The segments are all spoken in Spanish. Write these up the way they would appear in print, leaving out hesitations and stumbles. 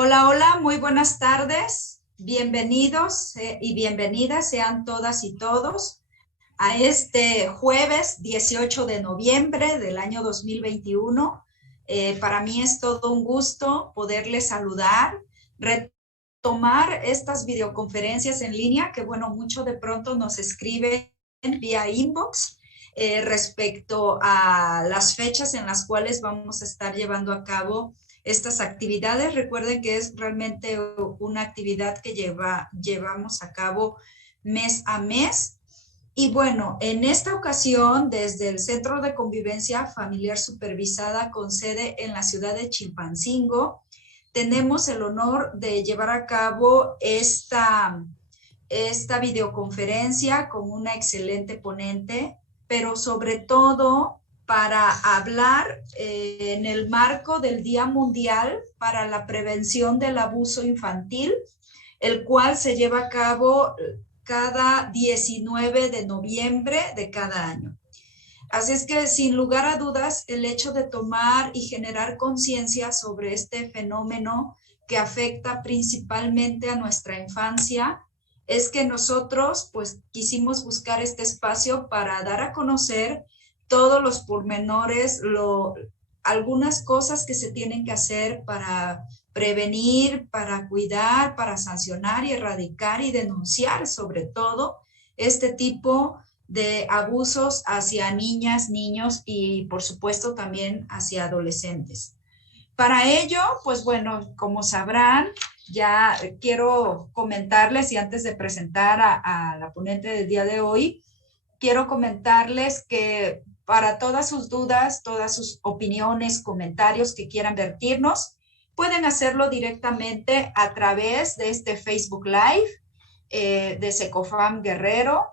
Hola, hola, muy buenas tardes. Bienvenidos y bienvenidas sean todas y todos a este jueves 18 de noviembre del año 2021. Para mí es todo un gusto poderles saludar, retomar estas videoconferencias en línea que, bueno, mucho de pronto nos escriben vía inbox respecto a las fechas en las cuales vamos a estar llevando a cabo estas actividades. Recuerden que es realmente una actividad que llevamos a cabo mes a mes. Y bueno, en esta ocasión, desde el Centro de Convivencia Familiar Supervisada con sede en la ciudad de Chilpancingo, tenemos el honor de llevar a cabo esta videoconferencia con una excelente ponente, pero sobre todo para hablar en el marco del Día Mundial para la Prevención del Abuso Infantil, el cual se lleva a cabo cada 19 de noviembre de cada año. Así es que sin lugar a dudas, el hecho de tomar y generar conciencia sobre este fenómeno que afecta principalmente a nuestra infancia, es que nosotros pues quisimos buscar este espacio para dar a conocer todos los pormenores, algunas cosas que se tienen que hacer para prevenir, para cuidar, para sancionar y erradicar y denunciar sobre todo este tipo de abusos hacia niñas, niños y por supuesto también hacia adolescentes. Para ello, pues bueno, como sabrán, ya quiero comentarles y antes de presentar a la ponente del día de hoy, quiero comentarles que para todas sus dudas, todas sus opiniones, comentarios que quieran vertirnos, pueden hacerlo directamente a través de este Facebook Live de Secofam Guerrero.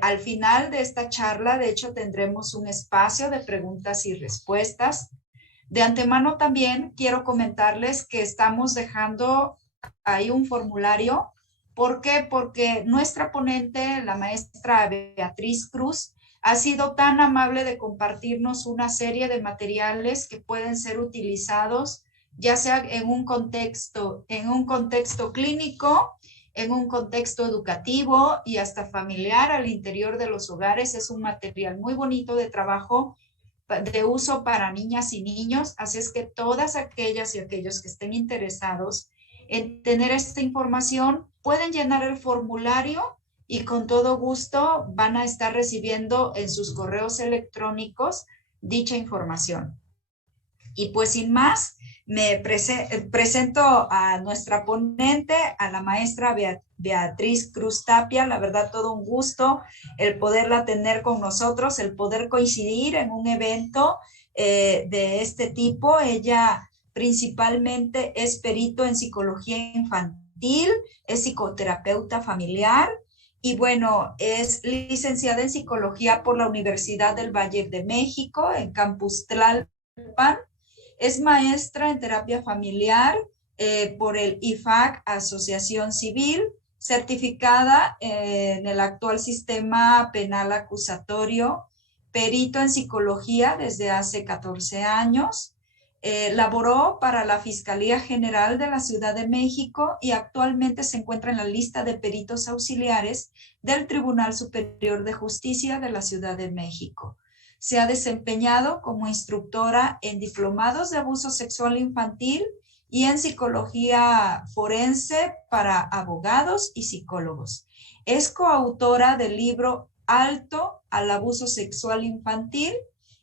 Al final de esta charla, de hecho, tendremos un espacio de preguntas y respuestas. De antemano también quiero comentarles que estamos dejando ahí un formulario. ¿Por qué? Porque nuestra ponente, la maestra Beatriz Cruz, ha sido tan amable de compartirnos una serie de materiales que pueden ser utilizados ya sea en un contexto clínico, en un contexto educativo y hasta familiar al interior de los hogares. Es un material muy bonito de trabajo de uso para niñas y niños, así es que todas aquellas y aquellos que estén interesados en tener esta información pueden llenar el formulario y con todo gusto van a estar recibiendo en sus correos electrónicos dicha información. Y pues sin más, presento a nuestra ponente, a la maestra Beatriz Cruz Tapia. La verdad, todo un gusto el poderla tener con nosotros, el poder coincidir en un evento de este tipo. Ella principalmente es perito en psicología infantil, es psicoterapeuta familiar y bueno, es licenciada en psicología por la Universidad del Valle de México en Campus Tlalpan. Es maestra en terapia familiar por el IFAC, Asociación Civil, certificada en el actual sistema penal acusatorio, perito en psicología desde hace 14 años. Laboró para la Fiscalía General de la Ciudad de México y actualmente se encuentra en la lista de peritos auxiliares del Tribunal Superior de Justicia de la Ciudad de México. Se ha desempeñado como instructora en diplomados de abuso sexual infantil y en psicología forense para abogados y psicólogos. Es coautora del libro Alto al abuso sexual infantil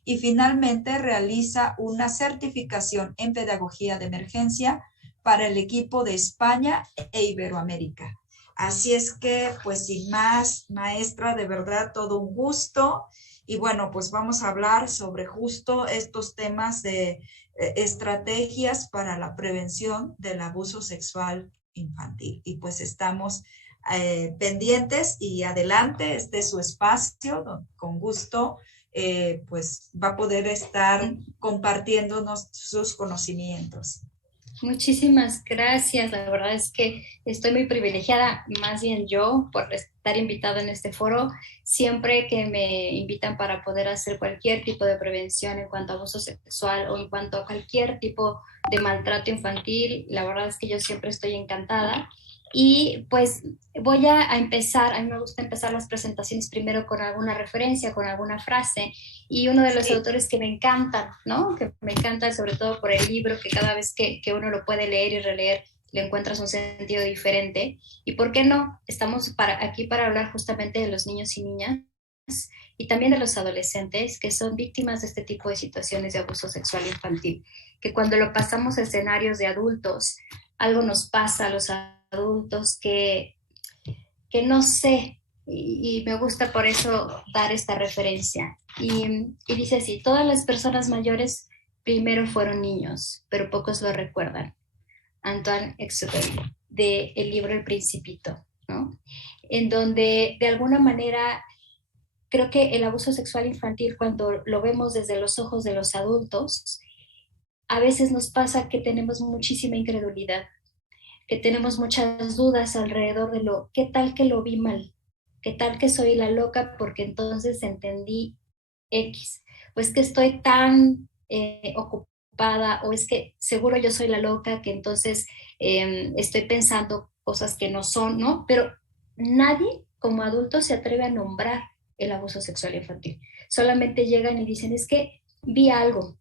y finalmente realiza una certificación en pedagogía de emergencia para el equipo de España e Iberoamérica. Así es que, pues sin más, maestra, de verdad todo un gusto. Y bueno, pues vamos a hablar sobre justo estos temas de estrategias para la prevención del abuso sexual infantil. Y pues estamos pendientes y adelante, este es su espacio, con gusto, pues va a poder estar compartiéndonos sus conocimientos. Muchísimas gracias. La verdad es que estoy muy privilegiada, más bien yo, por estar invitada en este foro. Siempre que me invitan para poder hacer cualquier tipo de prevención en cuanto a abuso sexual o en cuanto a cualquier tipo de maltrato infantil, la verdad es que yo siempre estoy encantada. Y pues voy a empezar, a mí me gusta empezar las presentaciones primero con alguna referencia, con alguna frase, y uno de los Sí. autores que me encantan, ¿no? Que me encanta sobre todo por el libro, que cada vez que uno lo puede leer y releer, le encuentras un sentido diferente. ¿Y por qué no? Estamos aquí para hablar justamente de los niños y niñas y también de los adolescentes que son víctimas de este tipo de situaciones de abuso sexual infantil, que cuando lo pasamos a escenarios de adultos, algo nos pasa a los adultos que no sé, y me gusta por eso dar esta referencia. Y dice así, todas las personas mayores primero fueron niños, pero pocos lo recuerdan. Antoine Exupéry, de el libro El Principito, ¿no? En donde de alguna manera creo que el abuso sexual infantil, cuando lo vemos desde los ojos de los adultos, a veces nos pasa que tenemos muchísima incredulidad, que tenemos muchas dudas alrededor de lo, ¿qué tal que lo vi mal? ¿Qué tal que soy la loca porque entonces entendí X? ¿O es que estoy tan ocupada? ¿O es que seguro yo soy la loca que entonces estoy pensando cosas que no son, ¿no? Pero nadie como adulto se atreve a nombrar el abuso sexual infantil. Solamente llegan y dicen, es que vi algo,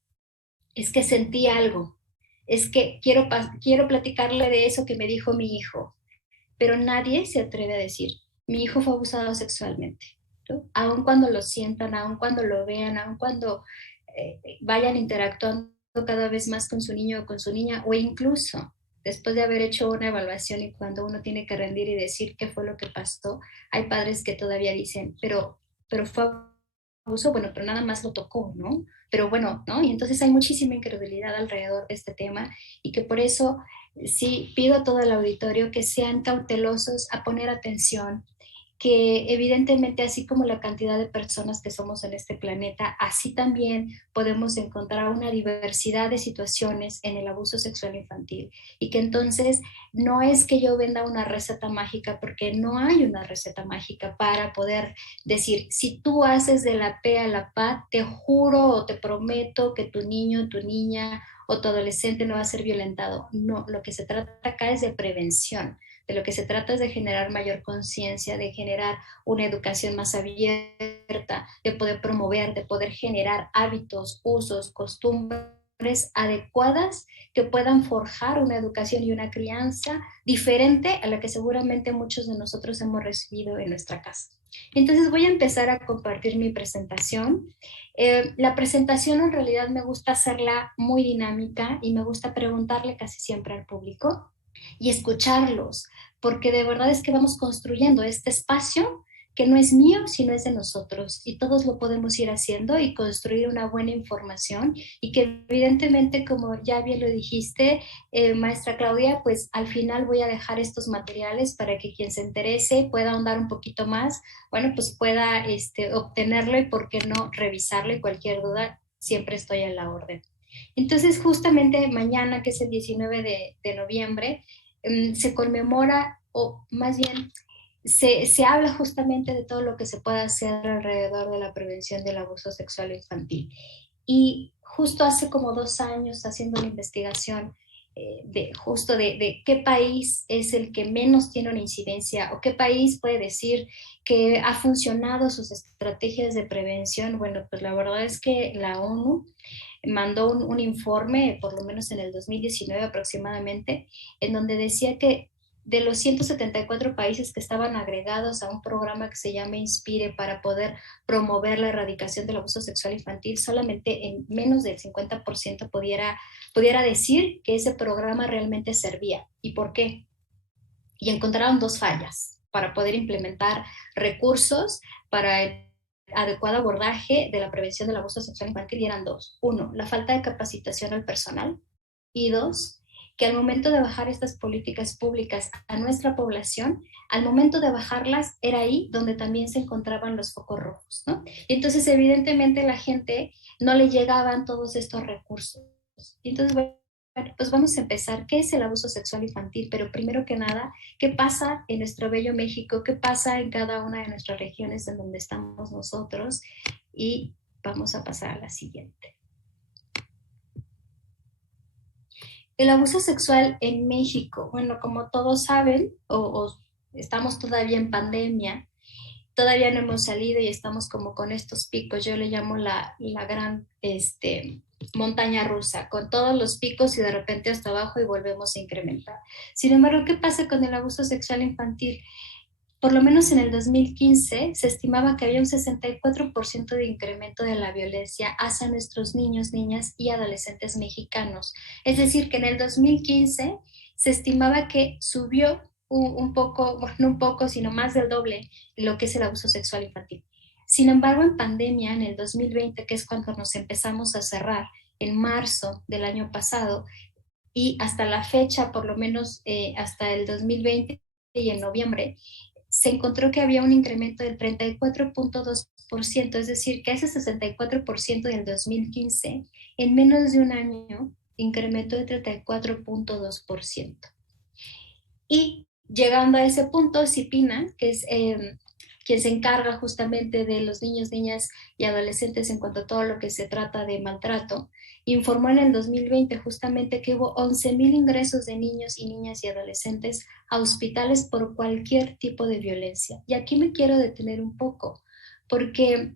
es que sentí algo, es que quiero platicarle de eso que me dijo mi hijo, pero nadie se atreve a decir, mi hijo fue abusado sexualmente, ¿no? Aun cuando lo sientan, aun cuando lo vean, aun cuando vayan interactuando cada vez más con su niño o con su niña, o incluso después de haber hecho una evaluación y cuando uno tiene que rendir y decir qué fue lo que pasó, hay padres que todavía dicen, pero fue abuso, bueno, pero nada más lo tocó, ¿no? Pero bueno, ¿no? Y entonces hay muchísima incredulidad alrededor de este tema y que por eso sí pido a todo el auditorio que sean cautelosos a poner atención, que evidentemente así como la cantidad de personas que somos en este planeta, así también podemos encontrar una diversidad de situaciones en el abuso sexual infantil y que entonces no es que yo venda una receta mágica porque no hay una receta mágica para poder decir, si tú haces de la P a la PA, te juro o te prometo que tu niño, tu niña o tu adolescente no va a ser violentado. No, lo que se trata acá es de prevención. De lo que se trata es de generar mayor conciencia, de generar una educación más abierta, de poder promover, de poder generar hábitos, usos, costumbres adecuadas que puedan forjar una educación y una crianza diferente a la que seguramente muchos de nosotros hemos recibido en nuestra casa. Entonces voy a empezar a compartir mi presentación. La presentación en realidad me gusta hacerla muy dinámica y me gusta preguntarle casi siempre al público y escucharlos, porque de verdad es que vamos construyendo este espacio que no es mío, sino es de nosotros, y todos lo podemos ir haciendo y construir una buena información, y que evidentemente, como ya bien lo dijiste, maestra Claudia, pues al final voy a dejar estos materiales para que quien se interese pueda ahondar un poquito más, bueno, pues pueda obtenerlo y por qué no revisarlo y cualquier duda, siempre estoy a la orden. Entonces, justamente mañana, que es el 19 de noviembre, se conmemora, o más bien se habla justamente de todo lo que se puede hacer alrededor de la prevención del abuso sexual infantil. Y justo hace como 2 años, haciendo una investigación de qué país es el que menos tiene una incidencia o qué país puede decir que ha funcionado sus estrategias de prevención. Bueno, pues la verdad es que la ONU mandó un informe, por lo menos en el 2019 aproximadamente, en donde decía que de los 174 países que estaban agregados a un programa que se llama Inspire para poder promover la erradicación del abuso sexual infantil, solamente en menos del 50% pudiera decir que ese programa realmente servía. ¿Y por qué? Y encontraron dos fallas para poder implementar recursos para el adecuado abordaje de la prevención del abuso sexual infantil, y eran dos. Uno, la falta de capacitación al personal, y dos, que al momento de bajar estas políticas públicas a nuestra población, al momento de bajarlas era ahí donde también se encontraban los focos rojos, ¿no? Y entonces evidentemente la gente no le llegaban todos estos recursos. Y entonces, pues vamos a empezar. ¿Qué es el abuso sexual infantil? Pero primero que nada, ¿qué pasa en nuestro bello México? ¿Qué pasa en cada una de nuestras regiones en donde estamos nosotros? Y vamos a pasar a la siguiente. El abuso sexual en México, bueno, como todos saben, o estamos todavía en pandemia, todavía no hemos salido y estamos como con estos picos, yo le llamo la gran montaña rusa, con todos los picos y de repente hasta abajo y volvemos a incrementar. Sin embargo, ¿qué pasa con el abuso sexual infantil? Por lo menos en el 2015 se estimaba que había un 64% de incremento de la violencia hacia nuestros niños, niñas y adolescentes mexicanos. Es decir, que en el 2015 se estimaba que subió un poco, bueno, no un poco, sino más del doble lo que es el abuso sexual infantil. Sin embargo, en pandemia, en el 2020, que es cuando nos empezamos a cerrar, en marzo del año pasado, y hasta la fecha, por lo menos hasta el 2020 y en noviembre, se encontró que había un incremento del 34.2%, es decir, que ese 64% del 2015, en menos de un año, incrementó el 34.2%. Y llegando a ese punto, CIPINA, que es quien se encarga justamente de los niños, niñas y adolescentes en cuanto a todo lo que se trata de maltrato, informó en el 2020 justamente que hubo 11,000 ingresos de niños y niñas y adolescentes a hospitales por cualquier tipo de violencia. Y aquí me quiero detener un poco, porque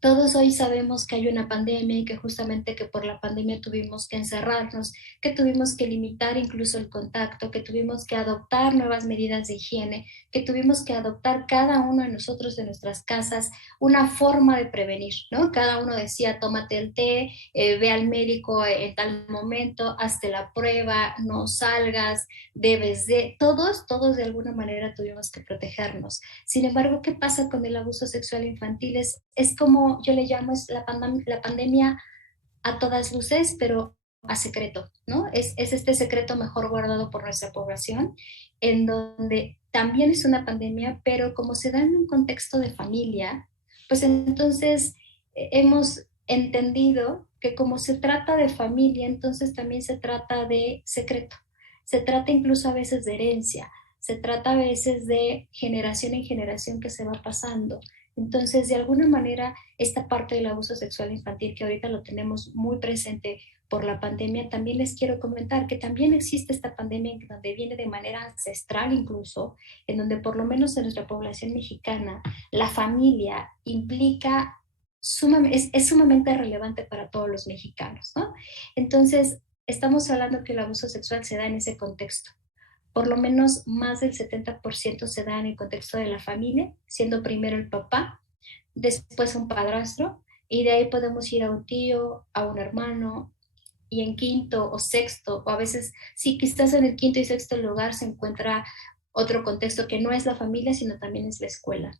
todos hoy sabemos que hay una pandemia y que justamente que por la pandemia tuvimos que encerrarnos, que tuvimos que limitar incluso el contacto, que tuvimos que adoptar nuevas medidas de higiene, que tuvimos que adoptar cada uno de nosotros de nuestras casas una forma de prevenir, ¿no? Cada uno decía, tómate el té, ve al médico en tal momento, hazte la prueba, no salgas, debes de, todos de alguna manera tuvimos que protegernos. Sin embargo, ¿qué pasa con el abuso sexual infantil? Es como yo le llamo, es la pandemia a todas luces, pero a secreto, ¿no? Es este secreto mejor guardado por nuestra población, en donde también es una pandemia, pero como se da en un contexto de familia, pues entonces hemos entendido que como se trata de familia, entonces también se trata de secreto, se trata incluso a veces de herencia, se trata a veces de generación en generación que se va pasando. Entonces, de alguna manera, esta parte del abuso sexual infantil que ahorita lo tenemos muy presente por la pandemia, también les quiero comentar que también existe esta pandemia en donde viene de manera ancestral incluso, en donde por lo menos en nuestra población mexicana, la familia implica, es sumamente relevante para todos los mexicanos, ¿no? Entonces, estamos hablando que el abuso sexual se da en ese contexto. Por lo menos más del 70% se da en el contexto de la familia, siendo primero el papá, después un padrastro, y de ahí podemos ir a un tío, a un hermano, y en quinto o sexto, o a veces, sí, quizás en el quinto y sexto lugar se encuentra otro contexto que no es la familia, sino también es la escuela.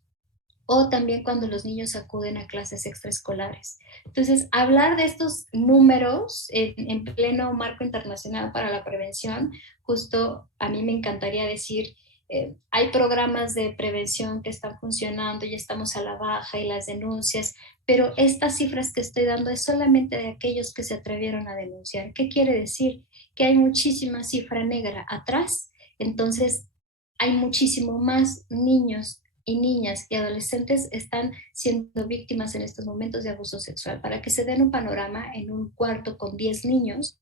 O también cuando los niños acuden a clases extraescolares. Entonces, hablar de estos números en pleno marco internacional para la prevención, justo a mí me encantaría decir, hay programas de prevención que están funcionando y estamos a la baja y las denuncias, pero estas cifras que estoy dando es solamente de aquellos que se atrevieron a denunciar. ¿Qué quiere decir? Que hay muchísima cifra negra atrás, entonces hay muchísimo más niños y niñas y adolescentes están siendo víctimas en estos momentos de abuso sexual. Para que se den un panorama, en un cuarto con 10 niños,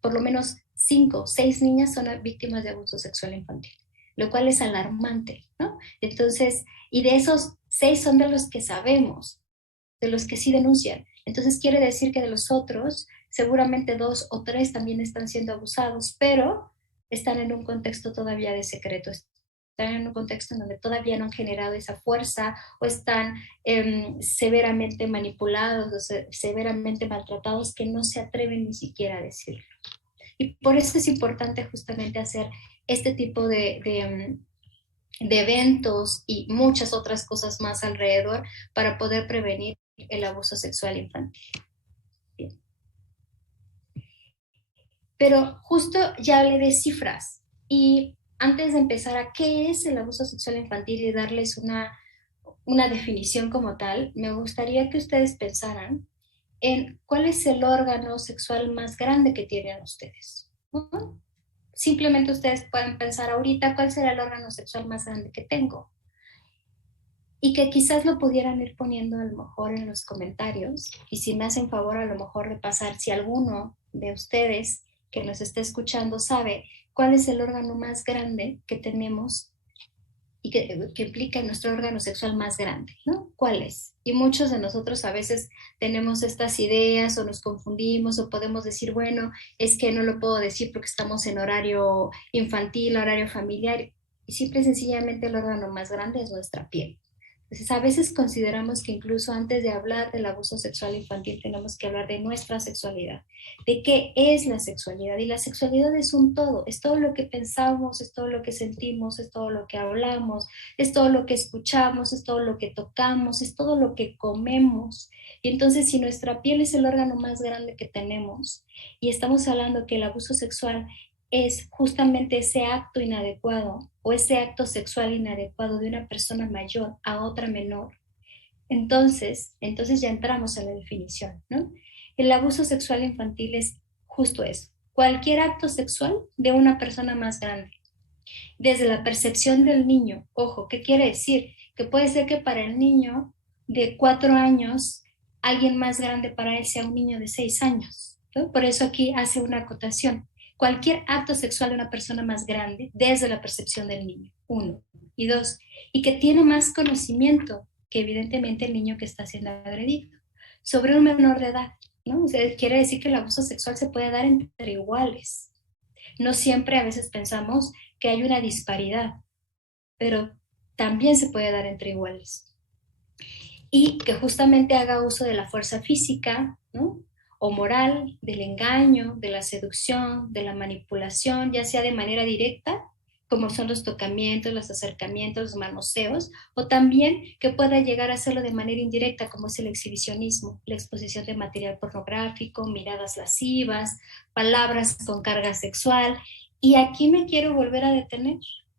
por lo menos 5 o 6 niñas son víctimas de abuso sexual infantil, lo cual es alarmante, ¿no? Entonces, y de esos 6 son de los que sabemos, de los que sí denuncian. Entonces quiere decir que de los otros, seguramente 2 o 3 también están siendo abusados, pero están en un contexto todavía de secreto, están en un contexto en donde todavía no han generado esa fuerza o están severamente manipulados o severamente maltratados que no se atreven ni siquiera a decirlo. Y por eso es importante justamente hacer este tipo de eventos y muchas otras cosas más alrededor para poder prevenir el abuso sexual infantil. Bien. Pero justo ya hablé de cifras y antes de empezar a qué es el abuso sexual infantil y darles una definición como tal, me gustaría que ustedes pensaran en cuál es el órgano sexual más grande que tienen ustedes. ¿no? Simplemente ustedes pueden pensar ahorita cuál será el órgano sexual más grande que tengo. Y que quizás lo pudieran ir poniendo a lo mejor en los comentarios. Y si me hacen favor a lo mejor de pasar, si alguno de ustedes que nos está escuchando sabe cuál es el órgano más grande que tenemos y que implica nuestro órgano sexual más grande, ¿no? ¿Cuál es? Y muchos de nosotros a veces tenemos estas ideas o nos confundimos o podemos decir, bueno, es que no lo puedo decir porque estamos en horario infantil, horario familiar, y simple y sencillamente el órgano más grande es nuestra piel. Entonces, a veces consideramos que incluso antes de hablar del abuso sexual infantil tenemos que hablar de nuestra sexualidad, de qué es la sexualidad. Y la sexualidad es un todo, es todo lo que pensamos, es todo lo que sentimos, es todo lo que hablamos, es todo lo que escuchamos, es todo lo que tocamos, es todo lo que comemos. Y entonces, si nuestra piel es el órgano más grande que tenemos y estamos hablando que el abuso sexual es justamente ese acto inadecuado o ese acto sexual inadecuado de una persona mayor a otra menor, entonces ya entramos a la definición, ¿no? El abuso sexual infantil es justo eso, cualquier acto sexual de una persona más grande, desde la percepción del niño. Ojo, ¿qué quiere decir? Que puede ser que para el niño de 4 años, alguien más grande para él sea un niño de 6 años, ¿no? Por eso aquí hace una acotación. Cualquier acto sexual de una persona más grande desde la percepción del niño, uno. Y dos, y que tiene más conocimiento que evidentemente el niño que está siendo agredido sobre un menor de edad, ¿no? O sea, quiere decir que el abuso sexual se puede dar entre iguales. No siempre, a veces pensamos que hay una disparidad, pero también se puede dar entre iguales. Y que justamente haga uso de la fuerza física, ¿no? O moral, del engaño, de la seducción, de la manipulación, ya sea de manera directa, como son los tocamientos, los acercamientos, los manoseos, o también que pueda llegar a hacerlo de manera indirecta, como es el exhibicionismo, la exposición de material pornográfico, miradas lascivas, palabras con carga sexual. Y aquí me quiero volver a detener,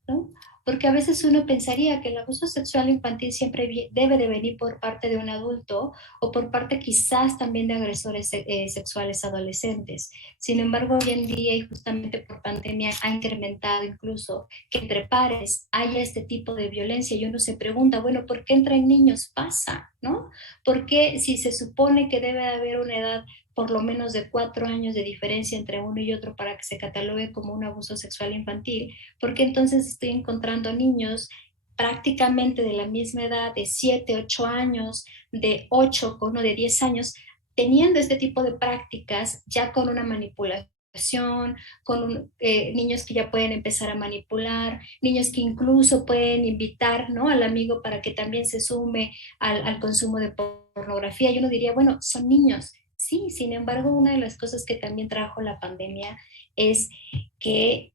¿no? Porque a veces uno pensaría que el abuso sexual infantil siempre debe de venir por parte de un adulto o por parte quizás también de agresores sexuales adolescentes. Sin embargo, hoy en día y justamente por pandemia ha incrementado incluso que entre pares haya este tipo de violencia y uno se pregunta, bueno, ¿por qué entre niños pasa? ¿No? ¿Por qué si se supone que debe haber una edad por lo menos de 4 años de diferencia entre uno y otro para que se catalogue como un abuso sexual infantil? Porque entonces estoy encontrando niños prácticamente de la misma edad, de 7, 8 años, de 8 con uno de 10 años, teniendo este tipo de prácticas ya con una manipulación, niños que ya pueden empezar a manipular, niños que incluso pueden invitar, ¿no?, al amigo para que también se sume al consumo de pornografía. Y uno diría, bueno, son niños. Sí, sin embargo, una de las cosas que también trajo la pandemia es que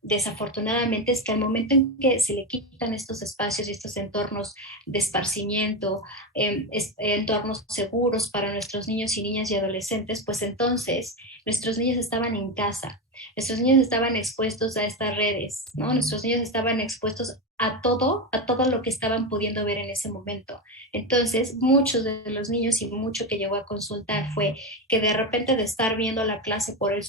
desafortunadamente es que al momento en que se le quitan estos espacios y estos entornos de esparcimiento, entornos seguros para nuestros niños y niñas y adolescentes, pues entonces nuestros niños estaban en casa, nuestros niños estaban expuestos a estas redes, ¿no? Nuestros niños estaban expuestos a todo lo que estaban pudiendo ver en ese momento. Entonces, muchos de los niños y mucho que llegó a consultar fue que de repente de estar viendo la clase por el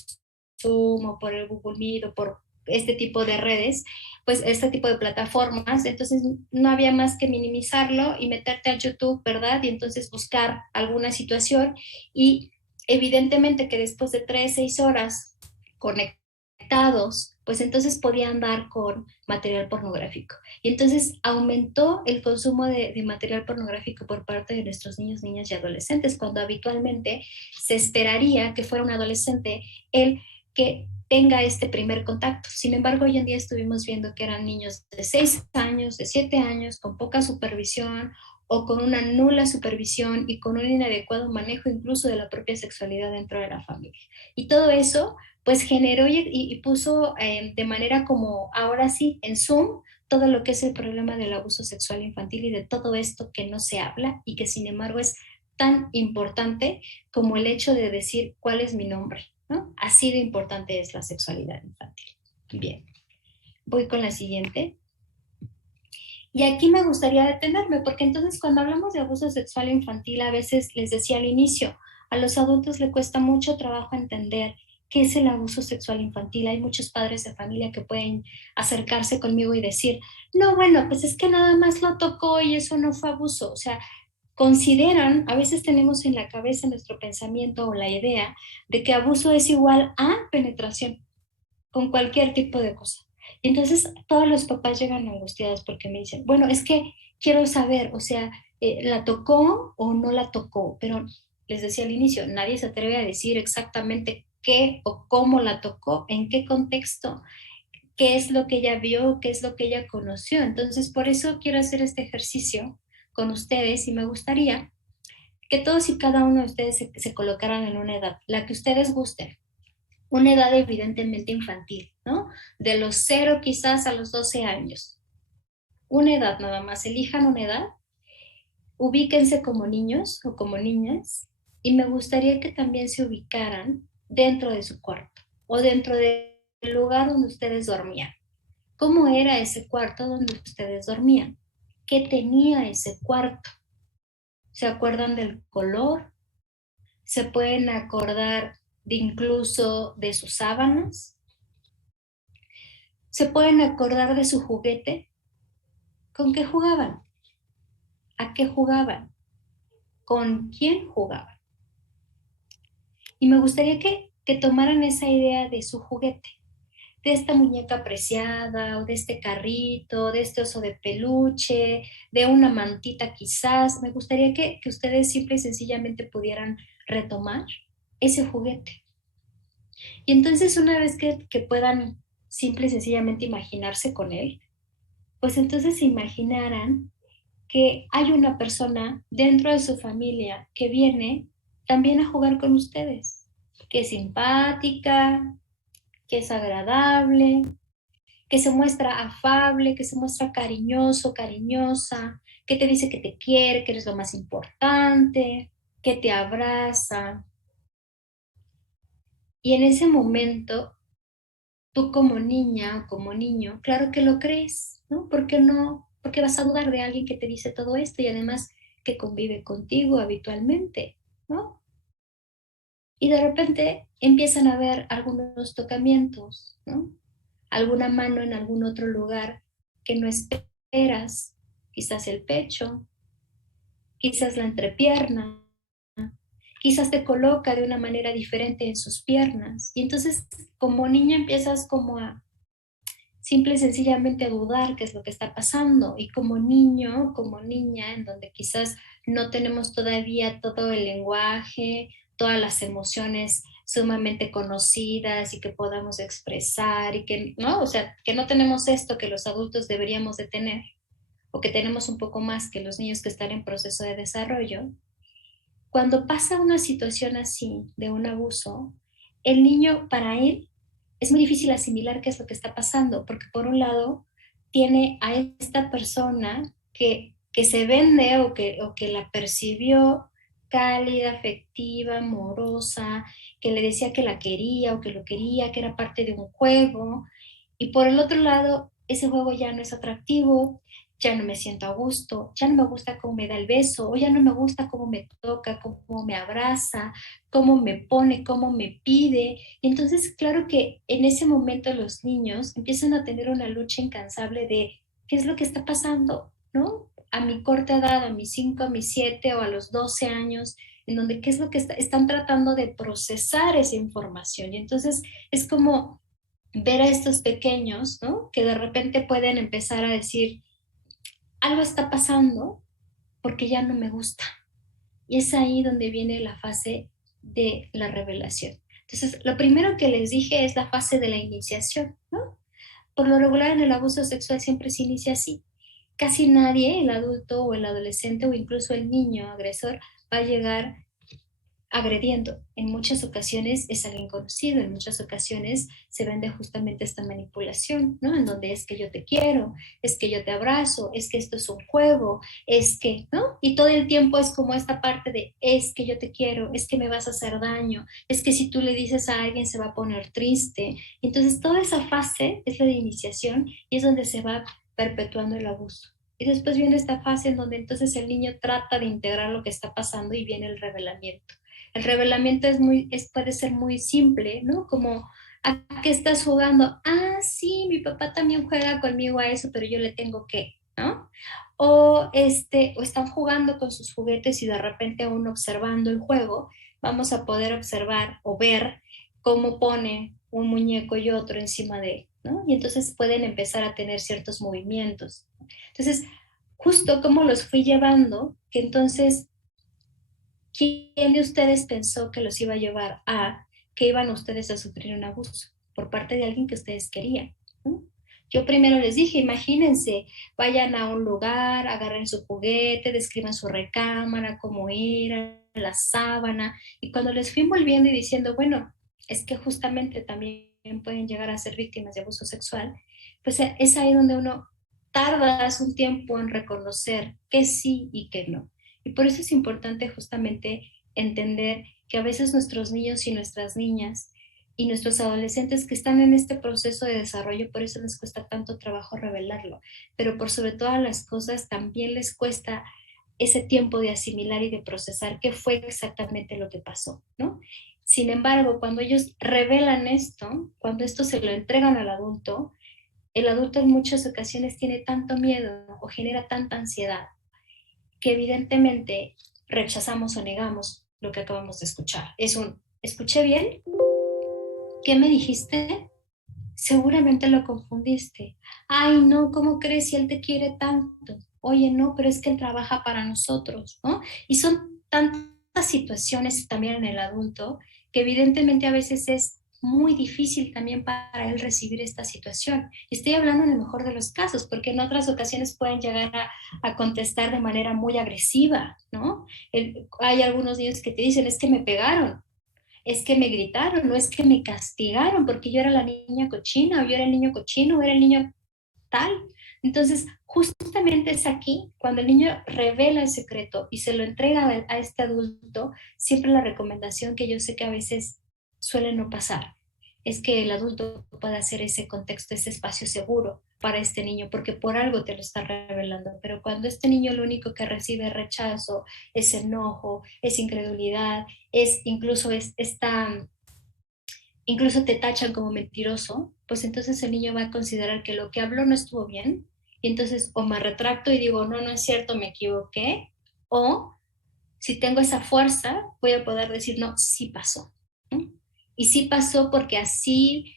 Zoom o por el Google Meet o por este tipo de redes, pues este tipo de plataformas, entonces no había más que minimizarlo y meterte a YouTube, ¿verdad? Y entonces buscar alguna situación y evidentemente que después de 3, 6 horas conectados, pues entonces podían dar con material pornográfico. Y entonces aumentó el consumo de material pornográfico por parte de nuestros niños, niñas y adolescentes, cuando habitualmente se esperaría que fuera un adolescente el que tenga este primer contacto. Sin embargo, hoy en día estuvimos viendo que eran niños de 6 años, de 7 años, con poca supervisión o con una nula supervisión y con un inadecuado manejo incluso de la propia sexualidad dentro de la familia. Y todo eso pues generó y puso de manera como ahora sí en Zoom todo lo que es el problema del abuso sexual infantil y de todo esto que no se habla y que sin embargo es tan importante como el hecho de decir cuál es mi nombre, ¿no? Así de importante es la sexualidad infantil. Bien, voy con la siguiente. Y aquí me gustaría detenerme, porque entonces cuando hablamos de abuso sexual infantil, a veces les decía al inicio, a los adultos les cuesta mucho trabajo entender ¿qué es el abuso sexual infantil? Hay muchos padres de familia que pueden acercarse conmigo y decir, no, bueno, pues es que nada más lo tocó y eso no fue abuso. O sea, consideran, a veces tenemos en la cabeza nuestro pensamiento o la idea de que abuso es igual a penetración con cualquier tipo de cosa. Y entonces todos los papás llegan angustiados porque me dicen, bueno, es que quiero saber, o sea, ¿la tocó o no la tocó? Pero les decía al inicio, nadie se atreve a decir exactamente qué o cómo la tocó, en qué contexto, qué es lo que ella vio, qué es lo que ella conoció. Entonces, por eso quiero hacer este ejercicio con ustedes y me gustaría que todos y cada uno de ustedes se colocaran en una edad, la que ustedes gusten, una edad evidentemente infantil, ¿no? De los 0 quizás a los 12 años. Una edad nada más, elijan una edad, ubíquense como niños o como niñas y me gustaría que también se ubicaran dentro de su cuarto o dentro del lugar donde ustedes dormían. ¿Cómo era ese cuarto donde ustedes dormían? ¿Qué tenía ese cuarto? ¿Se acuerdan del color? ¿Se pueden acordar de incluso de sus sábanas? ¿Se pueden acordar de su juguete? ¿Con qué jugaban? ¿A qué jugaban? ¿Con quién jugaban? Y me gustaría que tomaran esa idea de su juguete, de esta muñeca preciada, o de este carrito, de este oso de peluche, de una mantita quizás. Me gustaría que ustedes simple y sencillamente pudieran retomar ese juguete. Y entonces una vez que puedan simple y sencillamente imaginarse con él, pues entonces se imaginarán que hay una persona dentro de su familia que viene también a jugar con ustedes, que es simpática, que es agradable, que se muestra afable, que se muestra cariñoso, cariñosa, que te dice que te quiere, que eres lo más importante, que te abraza. Y en ese momento, tú como niña o como niño, claro que lo crees, ¿no? ¿Por qué no? ¿Por qué vas a dudar de alguien que te dice todo esto y además que convive contigo habitualmente, ¿no? Y de repente empiezan a ver algunos tocamientos, ¿no? Alguna mano en algún otro lugar que no esperas, quizás el pecho, quizás la entrepierna, quizás te coloca de una manera diferente en sus piernas. Y entonces como niña empiezas como a simple y sencillamente dudar qué es lo que está pasando. Y como niño, como niña, en donde quizás no tenemos todavía todo el lenguaje, todas las emociones sumamente conocidas y que podamos expresar y que, ¿no? O sea, que no tenemos esto que los adultos deberíamos de tener o que tenemos un poco más que los niños que están en proceso de desarrollo. Cuando pasa una situación así de un abuso, el niño para él es muy difícil asimilar qué es lo que está pasando, porque por un lado tiene a esta persona que se vende o que la percibió cálida, afectiva, amorosa, que le decía que la quería o que lo quería, que era parte de un juego, y por el otro lado, ese juego ya no es atractivo, ya no me siento a gusto, ya no me gusta cómo me da el beso, o ya no me gusta cómo me toca, cómo me abraza, cómo me pone, cómo me pide. Y entonces, claro que en ese momento los niños empiezan a tener una lucha incansable de qué es lo que está pasando, ¿no? A mi corta edad, a mis 5, a mis 7 o a los 12 años, en donde qué es lo que están tratando de procesar esa información. Y entonces es como ver a estos pequeños, ¿no? Que de repente pueden empezar a decir, algo está pasando porque ya no me gusta. Y es ahí donde viene la fase de la revelación. Entonces, lo primero que les dije es la fase de la iniciación, ¿no? Por lo regular en el abuso sexual siempre se inicia así. Casi nadie, el adulto o el adolescente o incluso el niño agresor, va a llegar agrediendo. En muchas ocasiones es alguien conocido, en muchas ocasiones se vende justamente esta manipulación, ¿no? En donde es que yo te quiero, es que yo te abrazo, es que esto es un juego, es que, ¿no? Y todo el tiempo es como esta parte de es que yo te quiero, es que me vas a hacer daño, es que si tú le dices a alguien se va a poner triste. Entonces toda esa fase es la de iniciación y es donde se va perpetuando el abuso. Y después viene esta fase en donde entonces el niño trata de integrar lo que está pasando y viene el revelamiento. El revelamiento puede ser muy simple, ¿no? Como, ¿a qué estás jugando? Ah, sí, mi papá también juega conmigo a eso, pero yo le tengo que, ¿no? O están jugando con sus juguetes y de repente aún observando el juego, vamos a poder observar o ver cómo pone un muñeco y otro encima de él, ¿no? Y entonces pueden empezar a tener ciertos movimientos. Entonces, justo como los fui llevando, que entonces, ¿quién de ustedes pensó que los iba a llevar a que iban ustedes a sufrir un abuso por parte de alguien que ustedes querían, ¿no? Yo primero les dije, imagínense, vayan a un lugar, agarren su juguete, describan su recámara, cómo era, la sábana, y cuando les fui envolviendo y diciendo, bueno, es que justamente también pueden llegar a ser víctimas de abuso sexual, pues es ahí donde uno tardas un tiempo en reconocer que sí y que no. Y por eso es importante justamente entender que a veces nuestros niños y nuestras niñas y nuestros adolescentes que están en este proceso de desarrollo, por eso les cuesta tanto trabajo revelarlo, pero por sobre todas las cosas también les cuesta ese tiempo de asimilar y de procesar qué fue exactamente lo que pasó, ¿no? Sin embargo, cuando ellos revelan esto, cuando esto se lo entregan al adulto, el adulto en muchas ocasiones tiene tanto miedo o genera tanta ansiedad que evidentemente rechazamos o negamos lo que acabamos de escuchar. ¿Escuché bien? ¿Qué me dijiste? Seguramente lo confundiste. Ay, no, ¿cómo crees si él te quiere tanto? Oye, no, pero es que él trabaja para nosotros, ¿no? Y son tantas situaciones también en el adulto que evidentemente a veces es muy difícil también para él recibir esta situación. Estoy hablando en el mejor de los casos, porque en otras ocasiones pueden llegar a contestar de manera muy agresiva, ¿no? Hay algunos niños que te dicen, es que me pegaron, es que me gritaron, no es que me castigaron porque yo era la niña cochina, o yo era el niño cochino, o era el niño tal. Entonces, justamente es aquí cuando el niño revela el secreto y se lo entrega a este adulto, siempre la recomendación que yo sé que a veces suele no pasar es que el adulto pueda hacer ese contexto, ese espacio seguro para este niño, porque por algo te lo está revelando. Pero cuando este niño lo único que recibe es rechazo, es enojo, es incredulidad, incluso te tachan como mentiroso, pues entonces el niño va a considerar que lo que habló no estuvo bien, y entonces o me retracto y digo, no, no es cierto, me equivoqué, o si tengo esa fuerza, voy a poder decir, no, sí pasó, ¿no? Y sí pasó porque así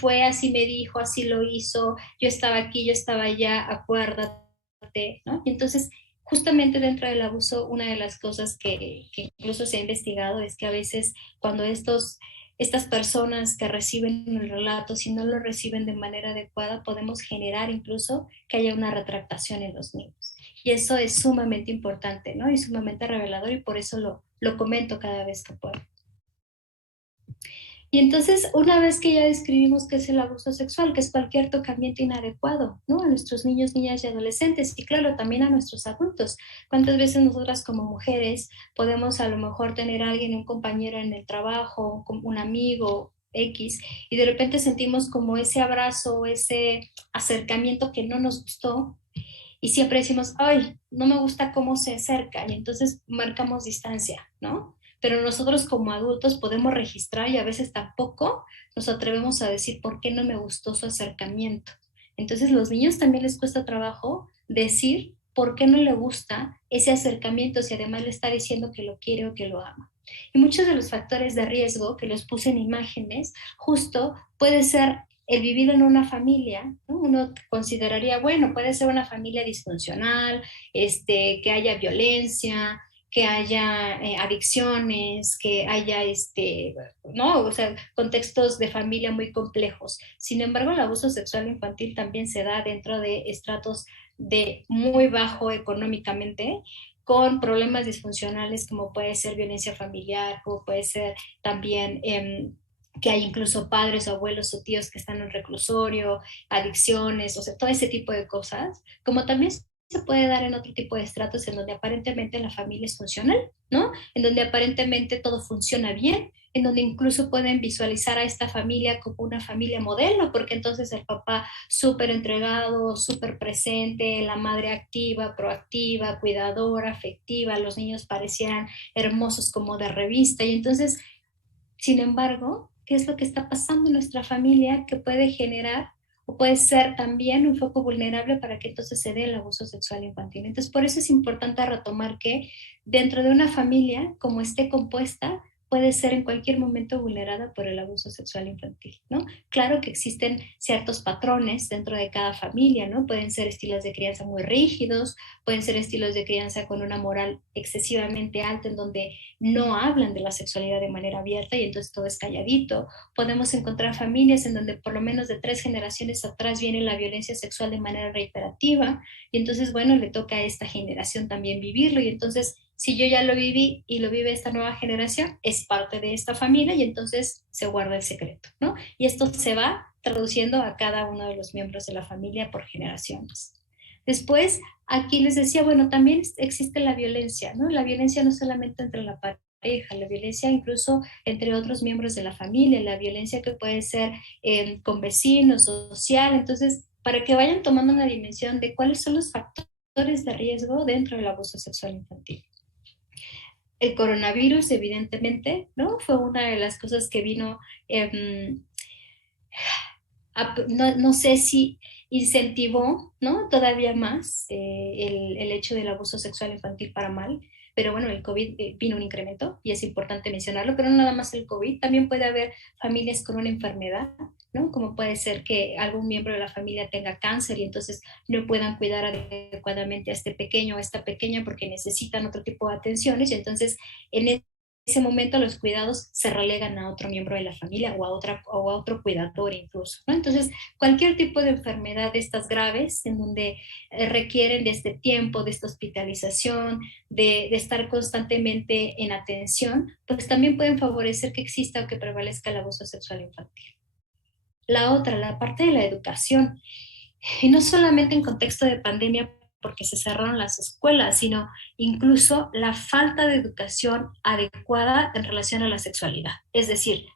fue, así me dijo, así lo hizo, yo estaba aquí, yo estaba allá, acuérdate, ¿no? Y entonces, justamente dentro del abuso, una de las cosas que incluso se ha investigado es que a veces cuando estas personas que reciben el relato, si no lo reciben de manera adecuada, podemos generar incluso que haya una retractación en los niños. Y eso es sumamente importante, ¿no? Y sumamente revelador y por eso lo comento cada vez que puedo. Y entonces, una vez que ya describimos qué es el abuso sexual, que es cualquier tocamiento inadecuado, ¿no? A nuestros niños, niñas y adolescentes, y claro, también a nuestros adultos. ¿Cuántas veces nosotras como mujeres podemos a lo mejor tener a alguien, un compañero en el trabajo, un amigo X, y de repente sentimos como ese abrazo, ese acercamiento que no nos gustó, y siempre decimos, ay, no me gusta cómo se acerca, y entonces marcamos distancia, ¿no? Pero nosotros como adultos podemos registrar y a veces tampoco nos atrevemos a decir por qué no me gustó su acercamiento. Entonces los niños también les cuesta trabajo decir por qué no le gusta ese acercamiento si además le está diciendo que lo quiere o que lo ama. Y muchos de los factores de riesgo que los puse en imágenes, justo puede ser el vivir en una familia, ¿no? Uno consideraría, bueno, puede ser una familia disfuncional, que haya violencia, que haya adicciones, que haya, ¿no? O sea, contextos de familia muy complejos. Sin embargo, el abuso sexual infantil también se da dentro de estratos de muy bajo económicamente, con problemas disfuncionales como puede ser violencia familiar, como puede ser también que hay incluso padres o abuelos o tíos que están en reclusorio, adicciones, o sea, todo ese tipo de cosas, como también se puede dar en otro tipo de estratos en donde aparentemente la familia es funcional, ¿no? En donde aparentemente todo funciona bien, en donde incluso pueden visualizar a esta familia como una familia modelo, porque entonces el papá súper entregado, súper presente, la madre activa, proactiva, cuidadora, afectiva, los niños parecieran hermosos como de revista. Y entonces, sin embargo, ¿qué es lo que está pasando en nuestra familia que puede generar o puede ser también un foco vulnerable para que entonces se dé el abuso sexual infantil? Entonces, por eso es importante retomar que dentro de una familia, como esté compuesta, puede ser en cualquier momento vulnerada por el abuso sexual infantil, ¿no? Claro que existen ciertos patrones dentro de cada familia, ¿no? Pueden ser estilos de crianza muy rígidos, pueden ser estilos de crianza con una moral excesivamente alta en donde no hablan de la sexualidad de manera abierta y entonces todo es calladito. Podemos encontrar familias en donde por lo menos de 3 generaciones atrás viene la violencia sexual de manera reiterativa y entonces, bueno, le toca a esta generación también vivirlo y entonces si yo ya lo viví y lo vive esta nueva generación, es parte de esta familia y entonces se guarda el secreto, ¿no? Y esto se va traduciendo a cada uno de los miembros de la familia por generaciones. Después, aquí les decía, bueno, también existe la violencia, ¿no? La violencia no solamente entre la pareja, la violencia incluso entre otros miembros de la familia, la violencia que puede ser con vecinos, social. Entonces, para que vayan tomando una dimensión de cuáles son los factores de riesgo dentro del abuso sexual infantil. El coronavirus, evidentemente, ¿no? Fue una de las cosas que vino, no sé si incentivó, ¿no? Todavía más el hecho del abuso sexual infantil para mal, pero bueno, el COVID vino un incremento y es importante mencionarlo, pero no nada más el COVID, también puede haber familias con una enfermedad, ¿no? Como puede ser que algún miembro de la familia tenga cáncer y entonces no puedan cuidar adecuadamente a este pequeño o a esta pequeña porque necesitan otro tipo de atenciones y entonces en ese momento los cuidados se relegan a otro miembro de la familia o a otro cuidador incluso, ¿no? Entonces, cualquier tipo de enfermedad de estas graves, en donde requieren de este tiempo, de esta hospitalización, de estar constantemente en atención, pues también pueden favorecer que exista o que prevalezca el abuso sexual infantil. La otra, la parte de la educación, y no solamente en contexto de pandemia porque se cerraron las escuelas, sino incluso la falta de educación adecuada en relación a la sexualidad. Es decir,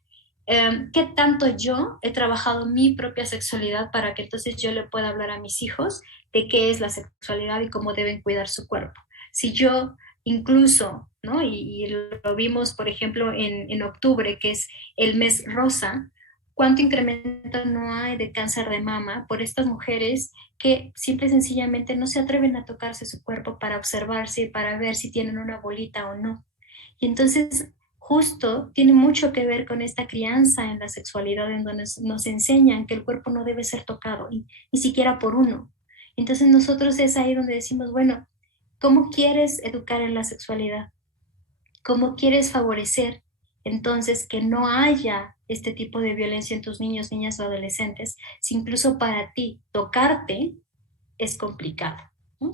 ¿qué tanto yo he trabajado mi propia sexualidad para que entonces yo le pueda hablar a mis hijos de qué es la sexualidad y cómo deben cuidar su cuerpo? Si yo incluso, ¿no? Y lo vimos, por ejemplo, en octubre, que es el mes rosa, cuánto incremento no hay de cáncer de mama por estas mujeres que simple y sencillamente no se atreven a tocarse su cuerpo para observarse, para ver si tienen una bolita o no. Y entonces justo tiene mucho que ver con esta crianza en la sexualidad en donde nos enseñan que el cuerpo no debe ser tocado, ni siquiera por uno. Entonces nosotros es ahí donde decimos, bueno, ¿cómo quieres educar en la sexualidad? ¿Cómo quieres favorecer entonces que no haya este tipo de violencia en tus niños, niñas o adolescentes si incluso para ti tocarte es complicado, ¿no?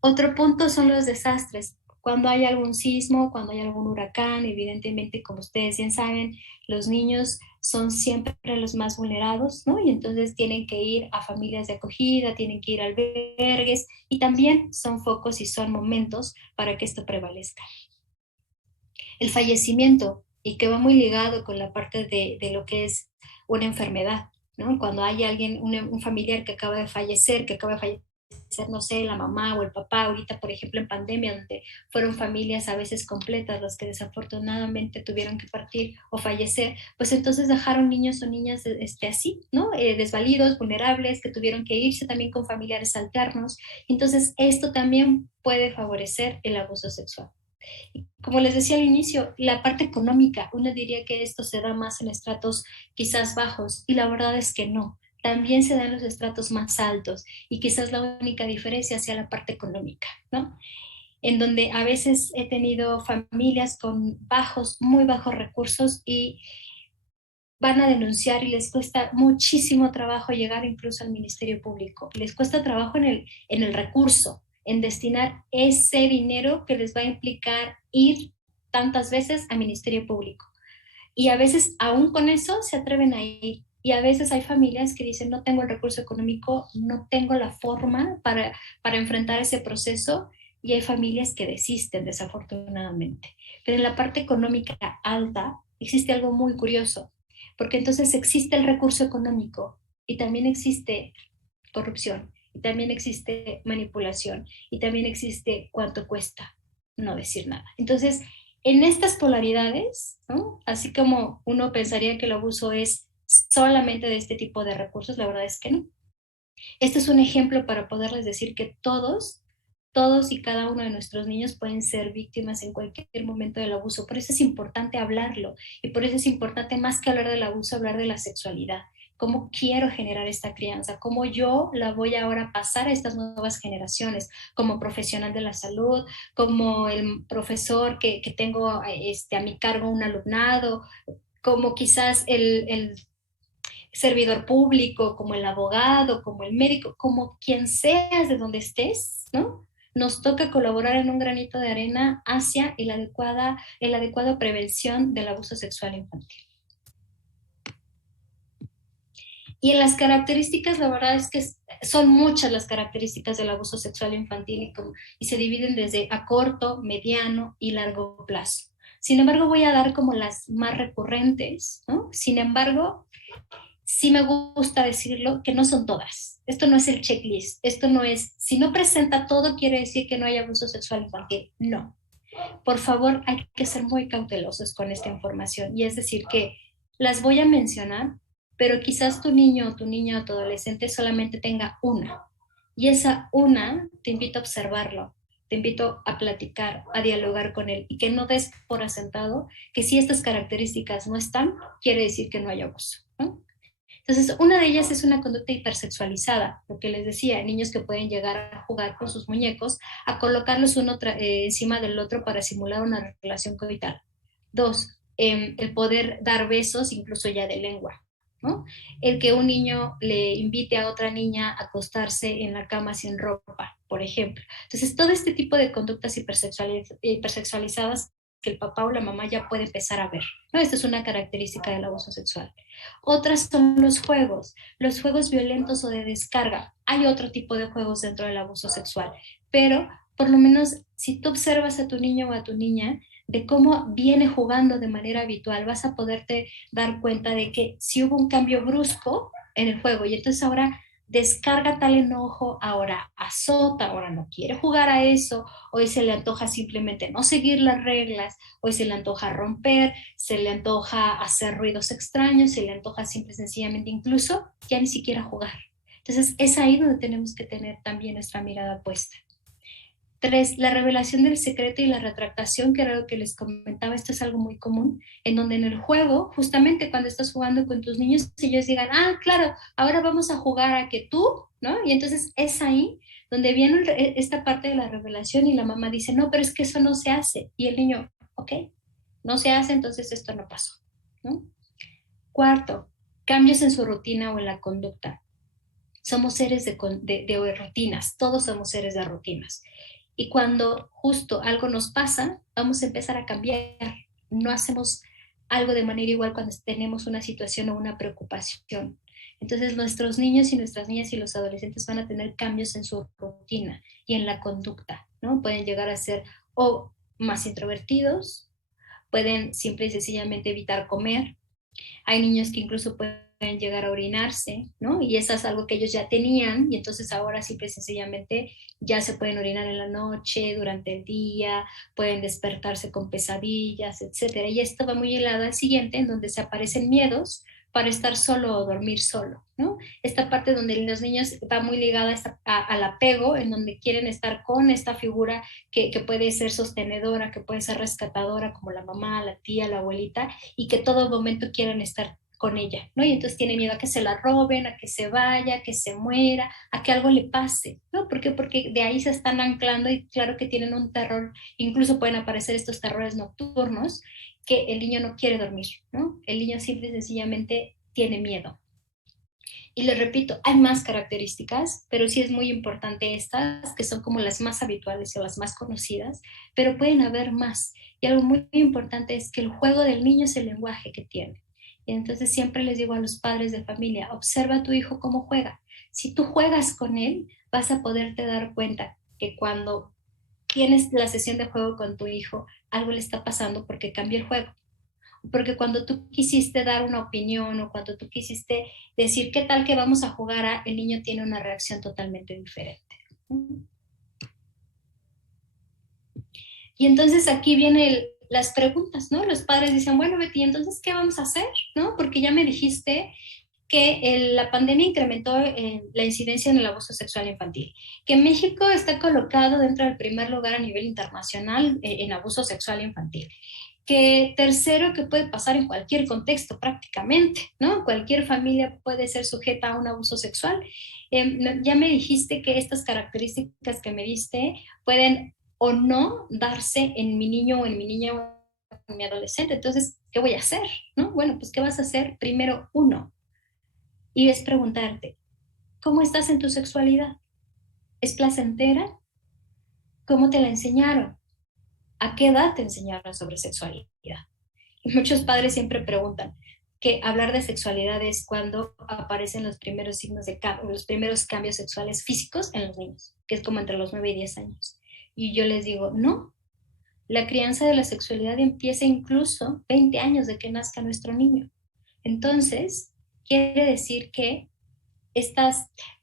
Otro punto son los desastres. Cuando hay algún sismo, cuando hay algún huracán, evidentemente, como ustedes bien saben, los niños son siempre los más vulnerados, ¿no? Y entonces tienen que ir a familias de acogida, tienen que ir a albergues y también son focos y son momentos para que esto prevalezca. El fallecimiento, y que va muy ligado con la parte de lo que es una enfermedad, ¿no? Cuando hay alguien, un familiar que acaba de fallecer, no sé, la mamá o el papá, ahorita por ejemplo en pandemia, donde fueron familias a veces completas las que desafortunadamente tuvieron que partir o fallecer, pues entonces dejaron niños o niñas así, ¿no? Desvalidos, vulnerables, que tuvieron que irse también con familiares alternos. Entonces esto también puede favorecer el abuso sexual. Como les decía al inicio, la parte económica, uno diría que esto se da más en estratos quizás bajos y la verdad es que no. También se da en los estratos más altos y quizás la única diferencia sea la parte económica, ¿no? En donde a veces he tenido familias con bajos, muy bajos recursos y van a denunciar y les cuesta muchísimo trabajo llegar incluso al Ministerio Público. Les cuesta trabajo en el recurso, en destinar ese dinero que les va a implicar ir tantas veces al Ministerio Público. Y a veces aún con eso se atreven a ir Y a veces hay familias que dicen, no tengo el recurso económico, no tengo la forma para enfrentar ese proceso, y hay familias que desisten, desafortunadamente. Pero en la parte económica alta existe algo muy curioso, porque entonces existe el recurso económico y también existe corrupción, y también existe manipulación, y también existe cuánto cuesta no decir nada. Entonces, en estas polaridades, ¿no? Así como uno pensaría que el abuso es solamente de este tipo de recursos, la verdad es que no. Este es un ejemplo para poderles decir que todos y cada uno de nuestros niños pueden ser víctimas en cualquier momento del abuso. Por eso es importante hablarlo, y por eso es importante, más que hablar del abuso, hablar de la sexualidad. ¿Cómo quiero generar esta crianza? ¿Cómo yo la voy ahora a pasar a estas nuevas generaciones? Como profesional de la salud, como el profesor que tengo a mi cargo un alumnado, como quizás el servidor público, como el abogado, como el médico, como quien seas de donde estés, ¿no? Nos toca colaborar en un granito de arena hacia la adecuada prevención del abuso sexual infantil. Y en las características, la verdad es que son muchas las características del abuso sexual infantil, y se dividen desde a corto, mediano y largo plazo. Sin embargo, voy a dar como las más recurrentes, ¿no? Sin embargo, sí me gusta decirlo, que no son todas. Esto no es el checklist. Esto no es, si no presenta todo, quiere decir que no hay abuso sexual infantil. No. Por favor, hay que ser muy cautelosos con esta información. Y es decir, que las voy a mencionar, pero quizás tu niño o tu niña o tu adolescente solamente tenga una. Y esa una, te invito a observarlo, te invito a platicar, a dialogar con él, y que no des por asentado que si estas características no están, quiere decir que no hay abuso, ¿no? Entonces, una de ellas es una conducta hipersexualizada, lo que les decía, niños que pueden llegar a jugar con sus muñecos, a colocarlos uno encima del otro para simular una relación coital. Dos, el poder dar besos incluso ya de lengua, ¿no? El que un niño le invite a otra niña a acostarse en la cama sin ropa, por ejemplo. Entonces, todo este tipo de conductas hipersexualizadas que el papá o la mamá ya puede empezar a ver, ¿no? Esta es una característica del abuso sexual. Otras son los juegos violentos o de descarga. Hay otro tipo de juegos dentro del abuso sexual, pero por lo menos si tú observas a tu niño o a tu niña de cómo viene jugando de manera habitual, vas a poderte dar cuenta de que si hubo un cambio brusco en el juego, y entonces ahora descarga tal enojo, ahora azota, ahora no quiere jugar a eso, hoy se le antoja simplemente no seguir las reglas, hoy se le antoja romper, se le antoja hacer ruidos extraños, se le antoja simple y sencillamente incluso ya ni siquiera jugar. Entonces es ahí donde tenemos que tener también nuestra mirada puesta. 3, la revelación del secreto y la retractación, que era lo que les comentaba. Esto es algo muy común, en donde en el juego, justamente cuando estás jugando con tus niños, ellos digan, ah, claro, ahora vamos a jugar a que tú, ¿no? Y entonces es ahí donde viene esta parte de la revelación, y la mamá dice, no, pero es que eso no se hace. Y el niño, ok, no se hace, entonces esto no pasó, ¿no? 4, cambios en su rutina o en la conducta. Somos seres de rutinas, todos somos seres de rutinas. Y cuando justo algo nos pasa, vamos a empezar a cambiar. No hacemos algo de manera igual cuando tenemos una situación o una preocupación. Entonces nuestros niños y nuestras niñas y los adolescentes van a tener cambios en su rutina y en la conducta, ¿no? Pueden llegar a ser o más introvertidos, pueden simple y sencillamente evitar comer. Hay niños que incluso pueden llegar a orinarse, ¿no? Y eso es algo que ellos ya tenían, y entonces ahora simple y sencillamente ya se pueden orinar en la noche, durante el día, pueden despertarse con pesadillas, etcétera. Y esto va muy hilado al siguiente, en donde se aparecen miedos para estar solo o dormir solo, ¿no? Esta parte donde los niños va muy ligada al apego, en donde quieren estar con esta figura que puede ser sostenedora, que puede ser rescatadora, como la mamá, la tía, la abuelita, y que todo momento quieren estar con ella, ¿no? Y entonces tiene miedo a que se la roben, a que se vaya, a que se muera, a que algo le pase, ¿no? ¿Por qué? Porque de ahí se están anclando, y claro que tienen un terror, incluso pueden aparecer estos terrores nocturnos, que el niño no quiere dormir, ¿no? El niño simple y sencillamente tiene miedo. Y les repito, hay más características, pero sí es muy importante estas, que son como las más habituales o las más conocidas, pero pueden haber más. Y algo muy importante es que el juego del niño es el lenguaje que tiene. Y entonces siempre les digo a los padres de familia, observa a tu hijo cómo juega. Si tú juegas con él, vas a poderte dar cuenta que cuando tienes la sesión de juego con tu hijo, algo le está pasando porque cambió el juego. Porque cuando tú quisiste dar una opinión o cuando tú quisiste decir qué tal que vamos a jugar, el niño tiene una reacción totalmente diferente. Y entonces aquí vienen las preguntas, ¿no? Los padres dicen, bueno, Betty, entonces, ¿qué vamos a hacer? ¿No? Porque ya me dijiste que la pandemia incrementó la incidencia en el abuso sexual infantil, que México está colocado dentro del primer lugar a nivel internacional en abuso sexual infantil, que tercero, que puede pasar en cualquier contexto prácticamente, ¿no? Cualquier familia puede ser sujeta a un abuso sexual. Ya me dijiste que estas características que me diste pueden o no darse en mi niño o en mi niña o en mi adolescente. Entonces, ¿qué voy a hacer? ¿No? Bueno, pues, ¿qué vas a hacer? Primero, uno, y es preguntarte, ¿cómo estás en tu sexualidad? ¿Es placentera? ¿Cómo te la enseñaron? ¿A qué edad te enseñaron sobre sexualidad? Y muchos padres siempre preguntan que hablar de sexualidad es cuando aparecen los primeros signos de cambio, los primeros cambios sexuales físicos en los niños, que es como entre los 9 y 10 años. Y yo les digo, no, la crianza de la sexualidad empieza incluso 20 años de que nazca nuestro niño. Entonces, quiere decir que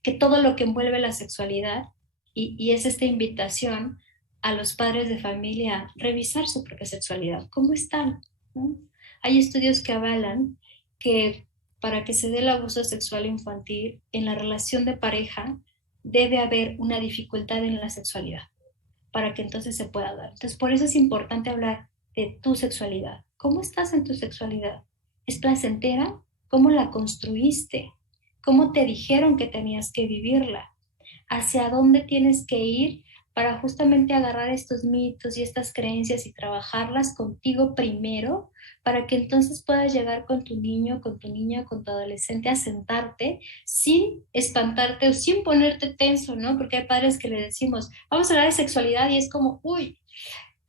que todo lo que envuelve la sexualidad y es esta invitación a los padres de familia a revisar su propia sexualidad. ¿Cómo están? ¿No? Hay estudios que avalan que para que se dé el abuso sexual infantil en la relación de pareja debe haber una dificultad en la sexualidad para que entonces se pueda dar. Entonces, por eso es importante hablar de tu sexualidad. ¿Cómo estás en tu sexualidad? ¿Es placentera? ¿Cómo la construiste? ¿Cómo te dijeron que tenías que vivirla? ¿Hacia dónde tienes que ir para justamente agarrar estos mitos y estas creencias y trabajarlas contigo primero para que entonces puedas llegar con tu niño, con tu niña, con tu adolescente a sentarte sin espantarte o sin ponerte tenso, ¿no? Porque hay padres que le decimos, vamos a hablar de sexualidad y es como, uy,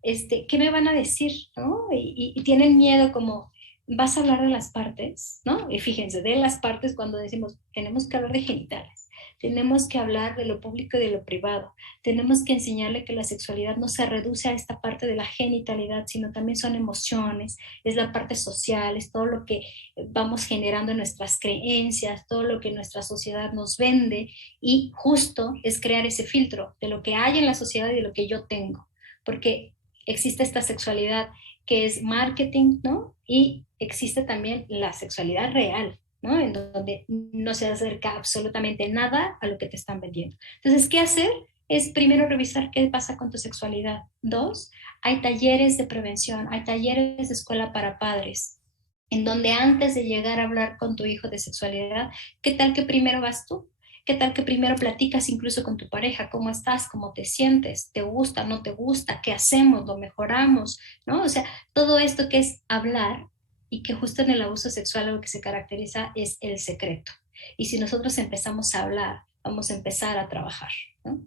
¿qué me van a decir? ¿No? Y tienen miedo como, vas a hablar de las partes, ¿no? Y fíjense, de las partes cuando decimos, tenemos que hablar de genitales, tenemos que hablar de lo público y de lo privado, tenemos que enseñarle que la sexualidad no se reduce a esta parte de la genitalidad, sino también son emociones, es la parte social, es todo lo que vamos generando en nuestras creencias, todo lo que nuestra sociedad nos vende y justo es crear ese filtro de lo que hay en la sociedad y de lo que yo tengo, porque existe esta sexualidad que es marketing, ¿no? Y existe también la sexualidad real, ¿no? En donde no se acerca absolutamente nada a lo que te están vendiendo. Entonces, ¿qué hacer? Es primero revisar qué pasa con tu sexualidad. Dos, hay talleres de prevención, hay talleres de escuela para padres, en donde antes de llegar a hablar con tu hijo de sexualidad, ¿qué tal que primero vas tú? ¿Qué tal que primero platicas incluso con tu pareja? ¿Cómo estás? ¿Cómo te sientes? ¿Te gusta? ¿No te gusta? ¿Qué hacemos? ¿Lo mejoramos? ¿No? O sea, todo esto que es hablar y que justo en el abuso sexual lo que se caracteriza es el secreto. Y si nosotros empezamos a hablar, vamos a empezar a trabajar, ¿no?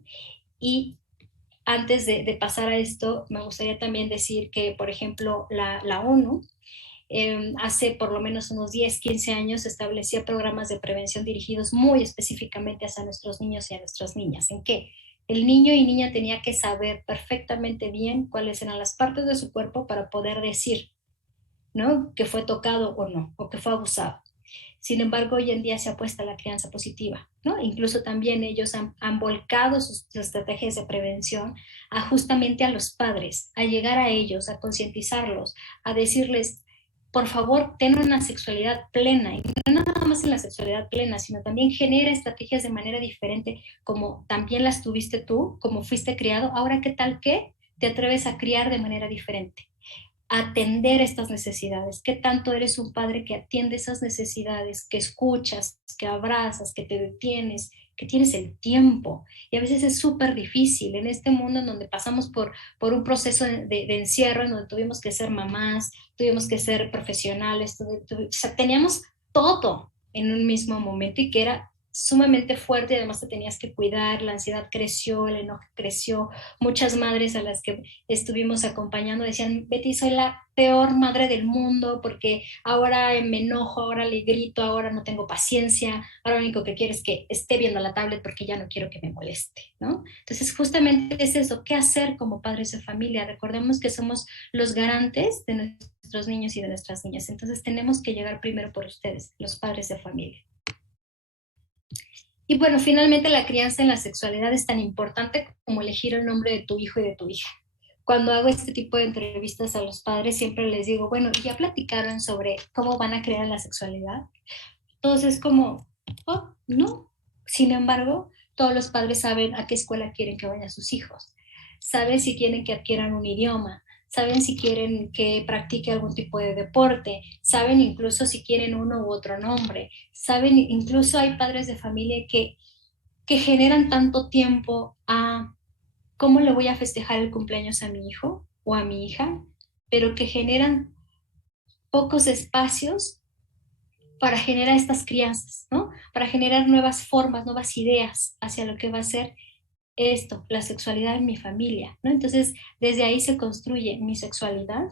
Y antes de pasar a esto, me gustaría también decir que, por ejemplo, la ONU hace por lo menos unos 10, 15 años establecía programas de prevención dirigidos muy específicamente hacia nuestros niños y a nuestras niñas. ¿En qué? El niño y niña tenía que saber perfectamente bien cuáles eran las partes de su cuerpo para poder decir, ¿no? Que fue tocado o no, o que fue abusado. Sin embargo, hoy en día se apuesta a la crianza positiva, ¿no? Incluso también ellos han volcado sus estrategias de prevención a justamente a los padres, a llegar a ellos, a concientizarlos, a decirles, por favor, ten una sexualidad plena, y no nada más en la sexualidad plena, sino también genera estrategias de manera diferente, como también las tuviste tú, como fuiste criado, ahora qué tal que te atreves a criar de manera diferente, atender estas necesidades, qué tanto eres un padre que atiende esas necesidades, que escuchas, que abrazas, que te detienes, que tienes el tiempo. Y a veces es súper difícil en este mundo en donde pasamos por un proceso de encierro, en donde tuvimos que ser mamás, tuvimos que ser profesionales, o sea, teníamos todo en un mismo momento y que era sumamente fuerte y además te tenías que cuidar, la ansiedad creció, el enojo creció. Muchas madres a las que estuvimos acompañando decían, Betty, soy la peor madre del mundo porque ahora me enojo, ahora le grito, ahora no tengo paciencia, ahora lo único que quiero es que esté viendo la tablet porque ya no quiero que me moleste, ¿no? Entonces justamente es eso, ¿qué hacer como padres de familia? Recordemos que somos los garantes de nuestros niños y de nuestras niñas, entonces tenemos que llegar primero por ustedes, los padres de familia. Y bueno, finalmente la crianza en la sexualidad es tan importante como elegir el nombre de tu hijo y de tu hija. Cuando hago este tipo de entrevistas a los padres, siempre les digo, bueno, ¿ya platicaron sobre cómo van a crear la sexualidad? Todos es como, oh, no. Sin embargo, todos los padres saben a qué escuela quieren que vayan sus hijos. Saben si quieren que adquieran un idioma, saben si quieren que practique algún tipo de deporte, saben incluso si quieren uno u otro nombre, saben, incluso hay padres de familia que generan tanto tiempo a cómo le voy a festejar el cumpleaños a mi hijo o a mi hija, pero que generan pocos espacios para generar estas crianzas, ¿no? Para generar nuevas formas, nuevas ideas hacia lo que va a ser esto, la sexualidad en mi familia, ¿no? Entonces, desde ahí se construye mi sexualidad,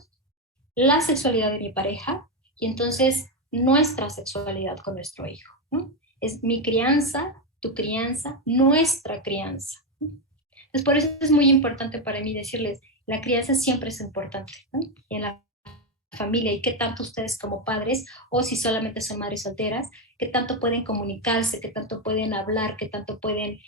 la sexualidad de mi pareja y entonces nuestra sexualidad con nuestro hijo, ¿no? Es mi crianza, tu crianza, nuestra crianza. Entonces, por eso es muy importante para mí decirles, la crianza siempre es importante, ¿no? Y en la familia y qué tanto ustedes como padres o si solamente son madres solteras, qué tanto pueden comunicarse, qué tanto pueden hablar, qué tanto pueden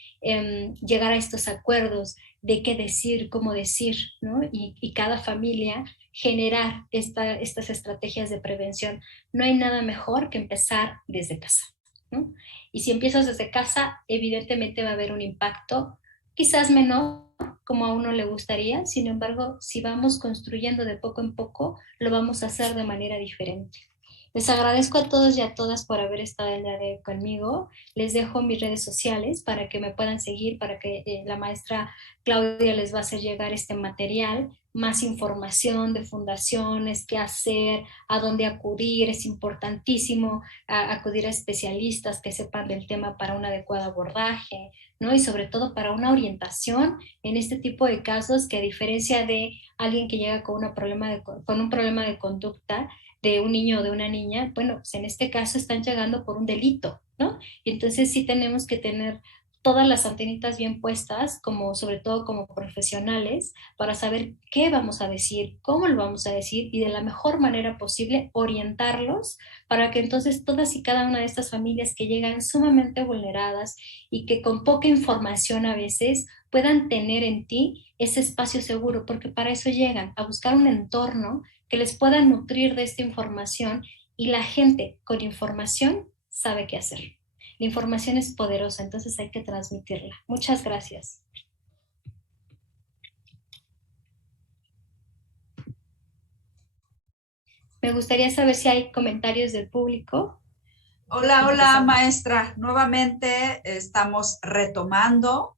llegar a estos acuerdos de qué decir, cómo decir, ¿no? Y cada familia generar estas estrategias de prevención. No hay nada mejor que empezar desde casa, ¿no? Y si empiezas desde casa, evidentemente va a haber un impacto quizás menor como a uno le gustaría, sin embargo, si vamos construyendo de poco en poco, lo vamos a hacer de manera diferente. Les agradezco a todos y a todas por haber estado el día de hoy conmigo. Les dejo mis redes sociales para que me puedan seguir, para que la maestra Claudia les va a hacer llegar este material, más información de fundaciones, qué hacer, a dónde acudir. Es importantísimo acudir a especialistas que sepan del tema para un adecuado abordaje, ¿no? Y sobre todo para una orientación en este tipo de casos que a diferencia de alguien que llega con un problema de conducta, de un niño o de una niña, bueno, pues en este caso están llegando por un delito, ¿no? Y entonces sí tenemos que tener todas las antenitas bien puestas, como sobre todo como profesionales, para saber qué vamos a decir, cómo lo vamos a decir y de la mejor manera posible orientarlos para que entonces todas y cada una de estas familias que llegan sumamente vulneradas y que con poca información a veces puedan tener en ti ese espacio seguro, porque para eso llegan, a buscar un entorno que les pueda nutrir de esta información y la gente con información sabe qué hacer. La información es poderosa, entonces hay que transmitirla. Muchas gracias. Me gustaría saber si hay comentarios del público. Hola, hola, maestra. Nuevamente estamos retomando.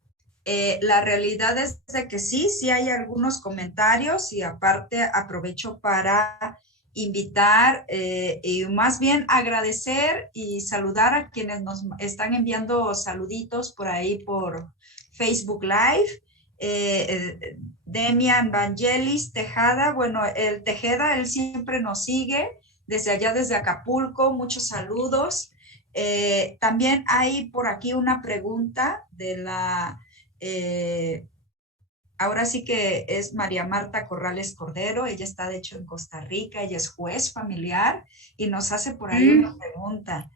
La realidad es de que sí hay algunos comentarios y aparte aprovecho para invitar y más bien agradecer y saludar a quienes nos están enviando saluditos por ahí por Facebook Live. Demian Vangelis Tejada, bueno, el Tejeda, él siempre nos sigue desde allá, desde Acapulco, muchos saludos. También hay por aquí una pregunta de ahora sí que es María Marta Corrales Cordero, ella está de hecho en Costa Rica, ella es juez familiar y nos hace por ahí una pregunta.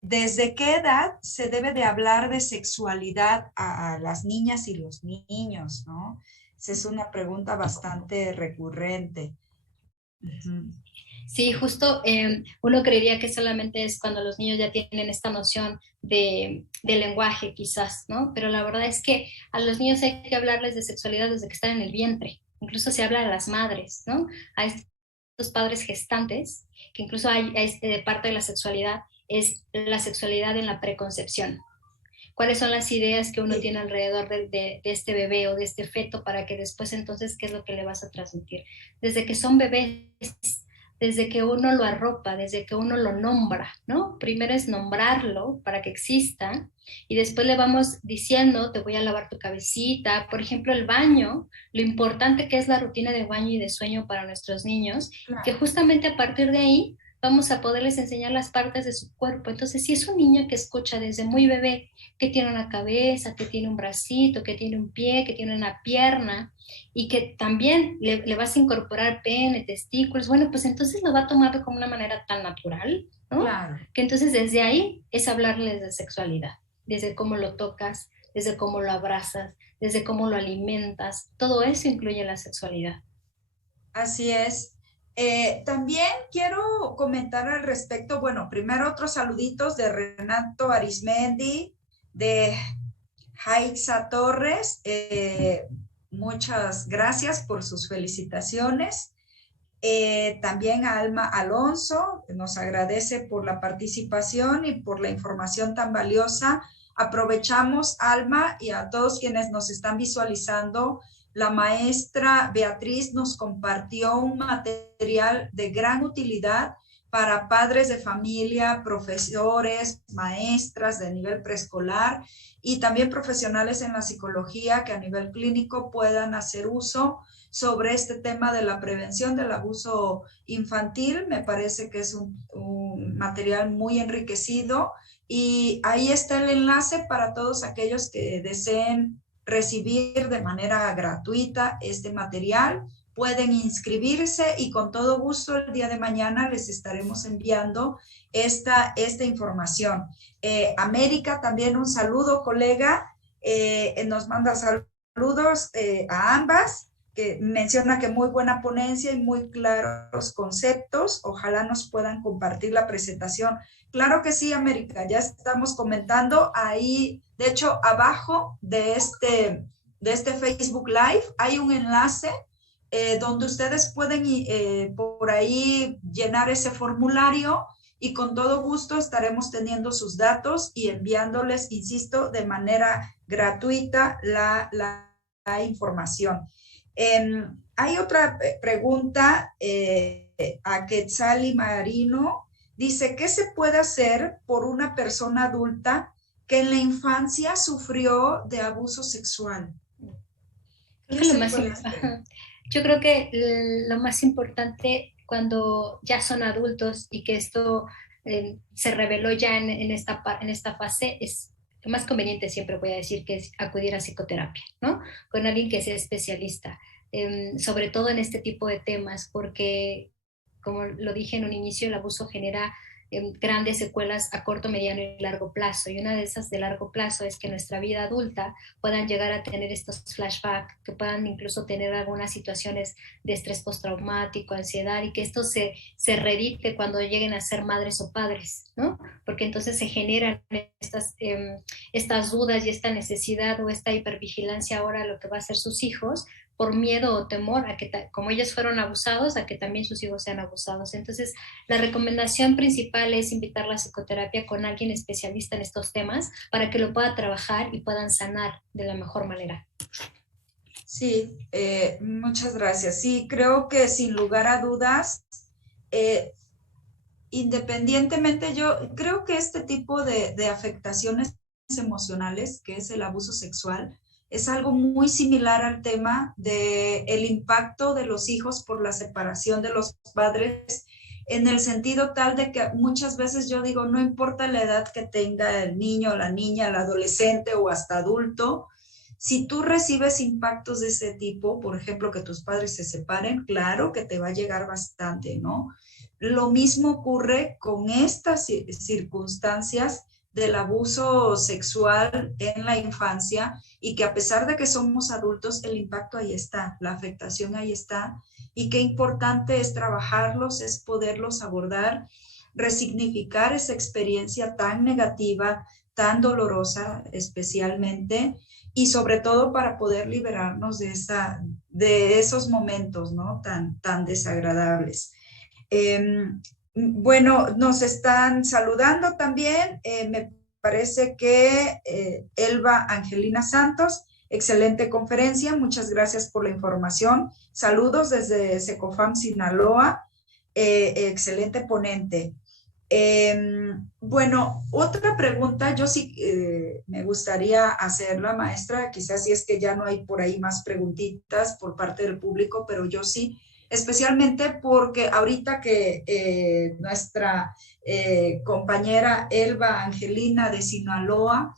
¿Desde qué edad se debe de hablar de sexualidad a las niñas y los niños, no? Esa es una pregunta bastante recurrente. Uh-huh. Sí, justo uno creería que solamente es cuando los niños ya tienen esta noción de lenguaje, quizás, ¿no? Pero la verdad es que a los niños hay que hablarles de sexualidad desde que están en el vientre. Incluso se habla a las madres, ¿no? A estos padres gestantes, que incluso hay de parte de la sexualidad, es la sexualidad en la preconcepción. ¿Cuáles son las ideas que uno tiene alrededor de este bebé o de este feto para que después entonces qué es lo que le vas a transmitir? Desde que son bebés desde que uno lo arropa, desde que uno lo nombra, ¿no? Primero es nombrarlo para que exista y después le vamos diciendo, te voy a lavar tu cabecita, por ejemplo, el baño, lo importante que es la rutina de baño y de sueño para nuestros niños, que Claro, justamente a partir de ahí vamos a poderles enseñar las partes de su cuerpo. Entonces, si es un niño que escucha desde muy bebé que tiene una cabeza, que tiene un bracito, que tiene un pie, que tiene una pierna, y que también le vas a incorporar pene, testículos, bueno, pues entonces lo va a tomar como una manera tan natural, ¿no? claro. Que entonces desde ahí es hablarles de sexualidad, desde cómo lo tocas, desde cómo lo abrazas, desde cómo lo alimentas, todo eso incluye la sexualidad. Así es. También quiero comentar al respecto, bueno, primero otros saluditos de Renato Arismendi, de Jaixa Torres. Muchas gracias por sus felicitaciones. También a Alma Alonso, que nos agradece por la participación y por la información tan valiosa. Aprovechamos, Alma, y a todos quienes nos están visualizando, la maestra Beatriz nos compartió un material de gran utilidad para padres de familia, profesores, maestras de nivel preescolar y también profesionales en la psicología que a nivel clínico puedan hacer uso sobre este tema de la prevención del abuso infantil. Me parece que es un material muy enriquecido y ahí está el enlace para todos aquellos que deseen recibir de manera gratuita este material. Pueden inscribirse y con todo gusto el día de mañana les estaremos enviando esta información. América, también un saludo, colega. Nos manda saludos a ambas, que menciona que muy buena ponencia y muy claros conceptos. Ojalá nos puedan compartir la presentación. Claro que sí, América, ya estamos comentando ahí. De hecho, abajo de este Facebook Live hay un enlace donde ustedes pueden por ahí llenar ese formulario y con todo gusto estaremos teniendo sus datos y enviándoles, insisto, de manera gratuita la información. Hay otra pregunta a Quetzali Marino. Dice, ¿qué se puede hacer por una persona adulta que en la infancia sufrió de abuso sexual? Creo ¿Qué que lo se más, puede hacer? yo creo que lo más importante cuando ya son adultos y que esto se reveló ya en esta fase es lo más conveniente, siempre voy a decir, que es acudir a psicoterapia, ¿no? Con alguien que sea especialista, sobre todo en este tipo de temas, porque como lo dije en un inicio, el abuso genera grandes secuelas a corto, mediano y largo plazo. Y una de esas de largo plazo es que en nuestra vida adulta puedan llegar a tener estos flashbacks, que puedan incluso tener algunas situaciones de estrés postraumático, ansiedad, y que esto se redite cuando lleguen a ser madres o padres, ¿no? Porque entonces se generan estas dudas y esta necesidad o esta hipervigilancia ahora a lo que va a ser sus hijos, por miedo o temor a que, como ellos fueron abusados, a que también sus hijos sean abusados. Entonces, la recomendación principal es invitar a la psicoterapia con alguien especialista en estos temas para que lo pueda trabajar y puedan sanar de la mejor manera. Sí, muchas gracias. Sí, creo que sin lugar a dudas, eh, independientemente, yo creo que este tipo de afectaciones emocionales, que es el abuso sexual, es algo muy similar al tema del impacto de los hijos por la separación de los padres, en el sentido tal de que muchas veces yo digo, no importa la edad que tenga el niño, la niña, el adolescente o hasta adulto, si tú recibes impactos de ese tipo, por ejemplo, que tus padres se separen, claro que te va a llegar bastante, ¿no? Lo mismo ocurre con estas circunstancias del abuso sexual en la infancia y que a pesar de que somos adultos, el impacto ahí está, la afectación ahí está y qué importante es trabajarlos, es poderlos abordar, resignificar esa experiencia tan negativa, tan dolorosa especialmente y sobre todo para poder liberarnos de esos momentos, ¿no? Tan desagradables. Bueno, nos están saludando también. Me parece que Elba Angelina Santos, excelente conferencia. Muchas gracias por la información. Saludos desde Secofam, Sinaloa. excelente ponente. Bueno, otra pregunta, yo sí me gustaría hacerla, maestra, quizás si es que ya no hay por ahí más preguntitas por parte del público, pero yo sí, especialmente porque ahorita que nuestra compañera Elba Angelina de Sinaloa,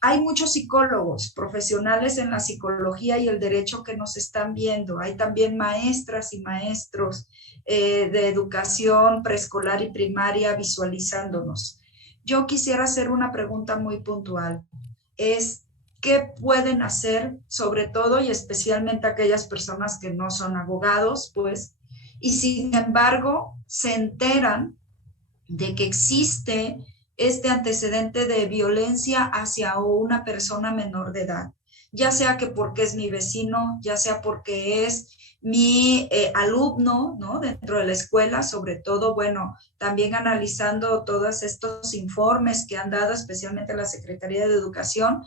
hay muchos psicólogos profesionales en la psicología y el derecho que nos están viendo. Hay también maestras y maestros de educación preescolar y primaria visualizándonos. Yo quisiera hacer una pregunta muy puntual. Es, ¿qué pueden hacer, sobre todo y especialmente aquellas personas que no son abogados, pues, y sin embargo se enteran de que existe este antecedente de violencia hacia una persona menor de edad, ya sea que porque es mi vecino, ya sea porque es mi alumno, ¿no? Dentro de la escuela, sobre todo, bueno, también analizando todos estos informes que han dado, especialmente la Secretaría de Educación,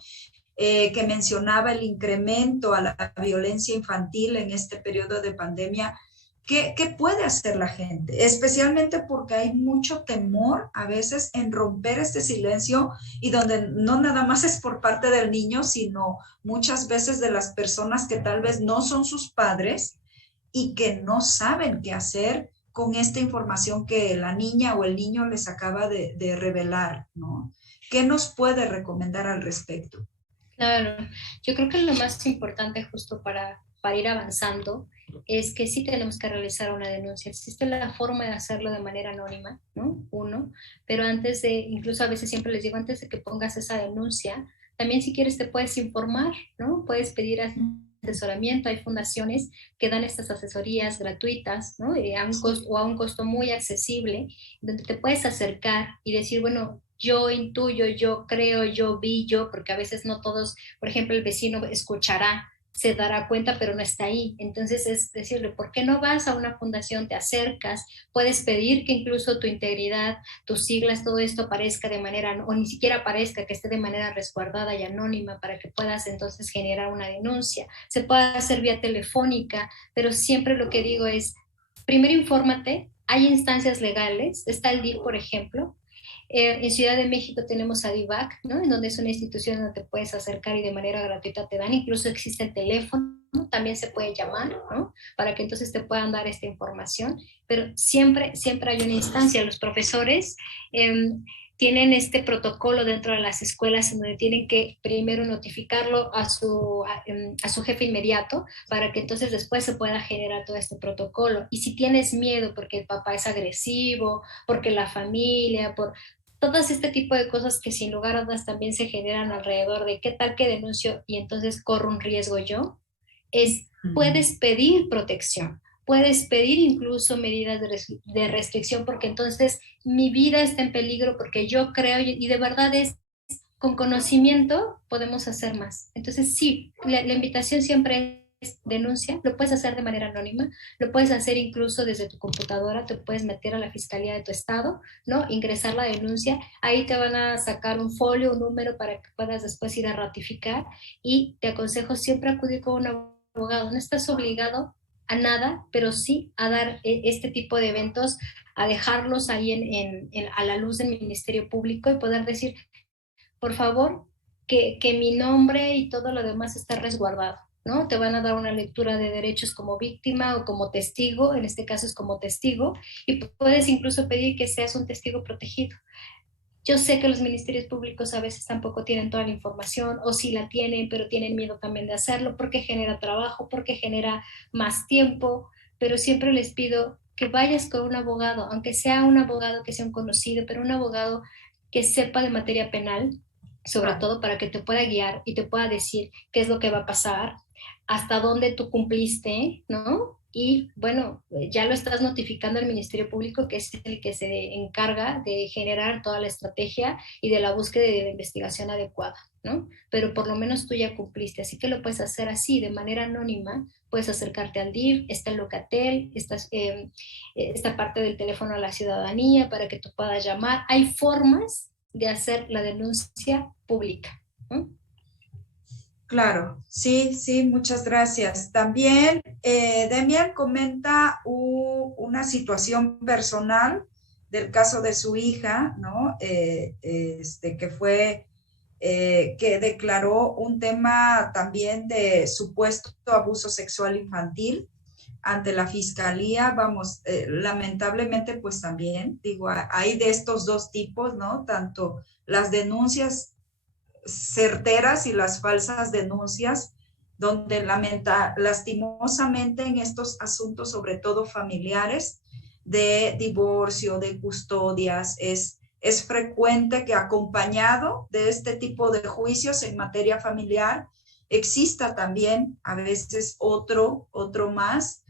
que mencionaba el incremento a la violencia infantil en este periodo de pandemia. ¿Qué puede hacer la gente? Especialmente porque hay mucho temor a veces en romper este silencio y donde no nada más es por parte del niño, sino muchas veces de las personas que tal vez no son sus padres y que no saben qué hacer con esta información que la niña o el niño les acaba de revelar, ¿no? ¿Qué nos puede recomendar al respecto? Claro, yo creo que lo más importante justo para ir avanzando es que sí tenemos que realizar una denuncia. Existe la forma de hacerlo de manera anónima, ¿no? Uno, pero antes de, incluso a veces siempre les digo, antes de que pongas esa denuncia, también si quieres te puedes informar, ¿no? Puedes pedir asesoramiento. Hay fundaciones que dan estas asesorías gratuitas, ¿no? A un costo, o a un costo muy accesible, donde te puedes acercar y decir, bueno, yo intuyo, yo creo, yo vi, yo, porque a veces no todos, por ejemplo, el vecino escuchará, se dará cuenta, pero no está ahí. Entonces es decirle, ¿por qué no vas a una fundación, te acercas, puedes pedir que incluso tu integridad, tus siglas, todo esto aparezca de manera, o ni siquiera aparezca, que esté de manera resguardada y anónima para que puedas entonces generar una denuncia? Se puede hacer vía telefónica, pero siempre lo que digo es, primero infórmate, hay instancias legales, está el DIF, por ejemplo. En Ciudad de México tenemos a DIVAC, ¿no? En donde es una institución donde te puedes acercar y de manera gratuita te dan, incluso existe el teléfono, ¿no? También se puede llamar, ¿no? Para que entonces te puedan dar esta información, pero siempre, siempre hay una instancia. Los profesores tienen este protocolo dentro de las escuelas en donde tienen que primero notificarlo a su jefe inmediato para que entonces después se pueda generar todo este protocolo. Y si tienes miedo porque el papá es agresivo, porque la familia, por todas este tipo de cosas que sin lugar a dudas también se generan alrededor de qué tal que denuncio y entonces corro un riesgo yo, es puedes pedir protección, puedes pedir incluso medidas de restricción porque entonces mi vida está en peligro porque yo creo y de verdad es con conocimiento podemos hacer más. Entonces sí, la invitación siempre es denuncia, lo puedes hacer de manera anónima, lo puedes hacer incluso desde tu computadora, te puedes meter a la fiscalía de tu estado, ¿no? Ingresar la denuncia, ahí te van a sacar un folio, un número para que puedas después ir a ratificar y te aconsejo siempre acudir con un abogado, no estás obligado a nada, pero sí a dar este tipo de eventos, a dejarlos ahí a la luz del Ministerio Público y poder decir, por favor, que mi nombre y todo lo demás esté resguardado, ¿no? Te van a dar una lectura de derechos como víctima o como testigo, en este caso es como testigo, y puedes incluso pedir que seas un testigo protegido. Yo sé que los ministerios públicos a veces tampoco tienen toda la información o sí la tienen, pero tienen miedo también de hacerlo porque genera trabajo, porque genera más tiempo, pero siempre les pido que vayas con un abogado, aunque sea un abogado que sea un conocido, pero un abogado que sepa de materia penal, sobre todo para que te pueda guiar y te pueda decir qué es lo que va a pasar, hasta dónde tú cumpliste, ¿no? Y bueno, ya lo estás notificando al Ministerio Público, que es el que se encarga de generar toda la estrategia y de la búsqueda de la investigación adecuada, ¿no? Pero por lo menos tú ya cumpliste, así que lo puedes hacer así, de manera anónima, puedes acercarte al DIF, está el Locatel, esta parte del teléfono a la ciudadanía para que tú puedas llamar. Hay formas de hacer la denuncia pública, ¿no? Claro, sí, sí, muchas gracias. También Demian comenta una situación personal del caso de su hija, ¿no? Que fue, que declaró un tema también de supuesto abuso sexual infantil ante la fiscalía. Vamos, lamentablemente, pues también, digo, hay de estos dos tipos, ¿no? Tanto las denuncias certeras y las falsas denuncias, donde lastimosamente en estos asuntos, sobre todo familiares, de divorcio, de custodias, es frecuente que acompañado de este tipo de juicios en materia familiar, exista también a veces otro más,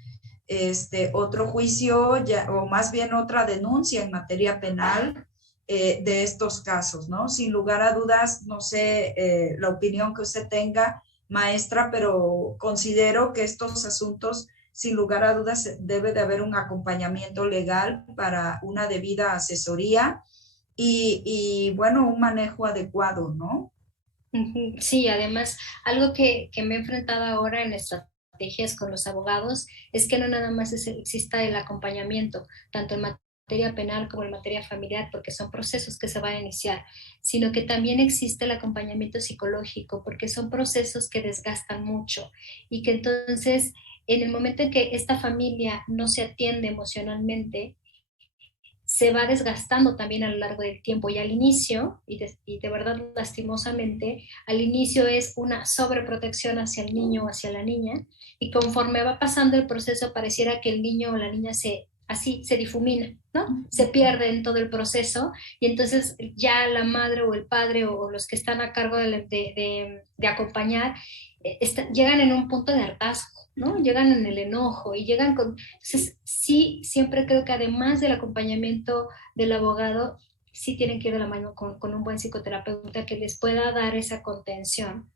otro juicio ya, o más bien otra denuncia en materia penal de estos casos, ¿no? Sin lugar a dudas, no sé la opinión que usted tenga, maestra, pero considero que estos asuntos, sin lugar a dudas, debe de haber un acompañamiento legal para una debida asesoría y bueno, un manejo adecuado, ¿no? Ujú. Sí, además, algo que me he enfrentado ahora en estrategias con los abogados es que no nada más exista el acompañamiento, tanto en materia penal como en materia familiar, porque son procesos que se van a iniciar, sino que también existe el acompañamiento psicológico, porque son procesos que desgastan mucho y que entonces, en el momento en que esta familia no se atiende emocionalmente, se va desgastando también a lo largo del tiempo y al inicio, y de verdad lastimosamente, al inicio es una sobreprotección hacia el niño o hacia la niña y conforme va pasando el proceso pareciera que el niño o la niña así se difumina, ¿no? Se pierde en todo el proceso y entonces ya la madre o el padre o los que están a cargo de acompañar llegan en un punto de hartazgo, ¿no? Llegan en el enojo y llegan con... Entonces, sí, siempre creo que además del acompañamiento del abogado, sí tienen que ir de la mano con un buen psicoterapeuta que les pueda dar esa contención,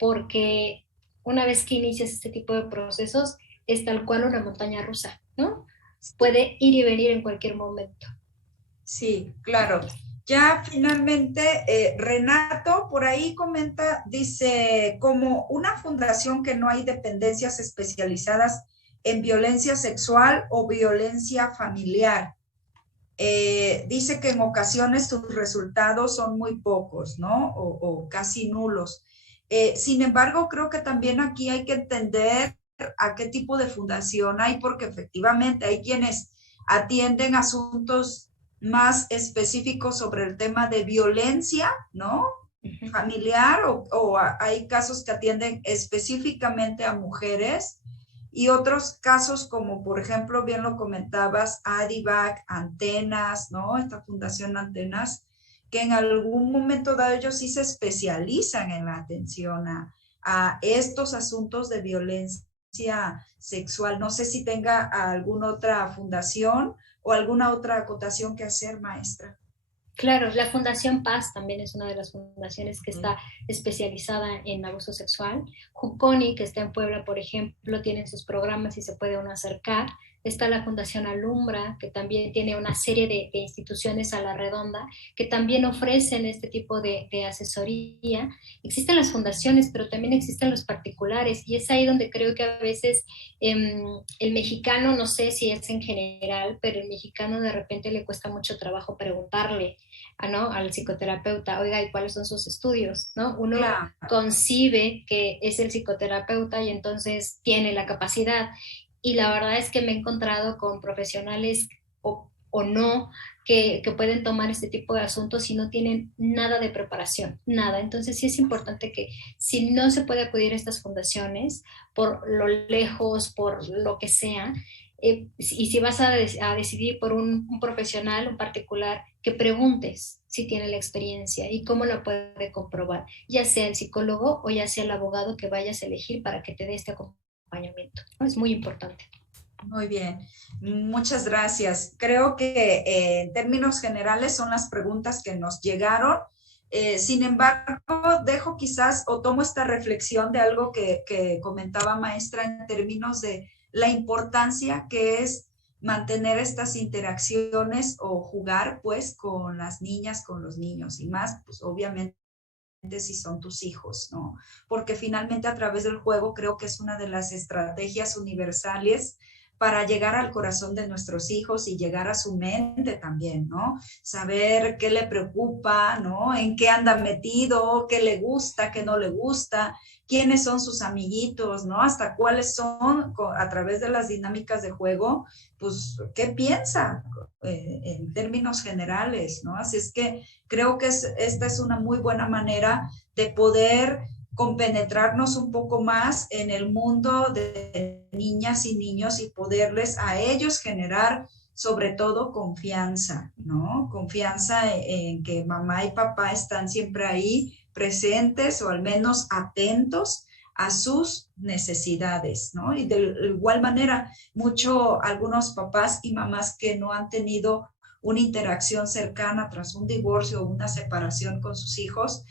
porque una vez que inicias este tipo de procesos, es tal cual una montaña rusa, ¿no? Puede ir y venir en cualquier momento. Sí, claro. Ya finalmente, Renato por ahí comenta, dice, como una fundación que no hay dependencias especializadas en violencia sexual o violencia familiar. Dice que en ocasiones sus resultados son muy pocos, ¿no? O casi nulos. Sin embargo, creo que también aquí hay que entender a qué tipo de fundación hay, porque efectivamente hay quienes atienden asuntos más específicos sobre el tema de violencia, ¿no? Familiar, o hay casos que atienden específicamente a mujeres y otros casos como por ejemplo, bien lo comentabas, ADIVAC, Antenas, ¿no? Esta fundación Antenas, que en algún momento dado ellos sí se especializan en la atención a estos asuntos de violencia sexual. No sé si tenga alguna otra fundación o alguna otra acotación que hacer, maestra. Claro, la Fundación Paz también es una de las fundaciones que está especializada en abuso sexual. Juconi, que está en Puebla, por ejemplo, tiene sus programas y se puede uno acercar. Está la Fundación Alumbra, que también tiene una serie de instituciones a la redonda que también ofrecen este tipo de asesoría. Existen las fundaciones, pero también existen los particulares y es ahí donde creo que a veces el mexicano, no sé si es en general, pero el mexicano de repente le cuesta mucho trabajo preguntarle ¿no? Al psicoterapeuta, oiga, ¿y cuáles son sus estudios? ¿No? Uno Claro. concibe que es el psicoterapeuta y entonces tiene la capacidad. Y la verdad es que me he encontrado con profesionales o no que pueden tomar este tipo de asuntos y no tienen nada de preparación, nada. Entonces sí es importante que si no se puede acudir a estas fundaciones, por lo lejos, por lo que sea, y si vas a decidir por un profesional, un particular, que preguntes si tiene la experiencia y cómo la puede comprobar, ya sea el psicólogo o ya sea el abogado que vayas a elegir para que te dé este acompañamiento. Es muy importante. Muy bien, muchas gracias. Creo que en términos generales son las preguntas que nos llegaron. Sin embargo, dejo quizás o tomo esta reflexión de algo que comentaba maestra en términos de la importancia que es mantener estas interacciones o jugar pues con las niñas, con los niños y más, pues obviamente si son tus hijos, ¿no? Porque finalmente a través del juego creo que es una de las estrategias universales para llegar al corazón de nuestros hijos y llegar a su mente también, ¿no? Saber qué le preocupa, ¿no? En qué anda metido, qué le gusta, qué no le gusta, quiénes son sus amiguitos, ¿no? Hasta cuáles son, a través de las dinámicas de juego, pues, qué piensa en términos generales, ¿no? Así es que creo que esta es una muy buena manera de poder compenetrarnos un poco más en el mundo de niñas y niños y poderles a ellos generar sobre todo confianza, ¿no? Confianza en que mamá y papá están siempre ahí presentes o al menos atentos a sus necesidades, ¿no? Y de igual manera, algunos papás y mamás que no han tenido una interacción cercana tras un divorcio o una separación con sus hijos,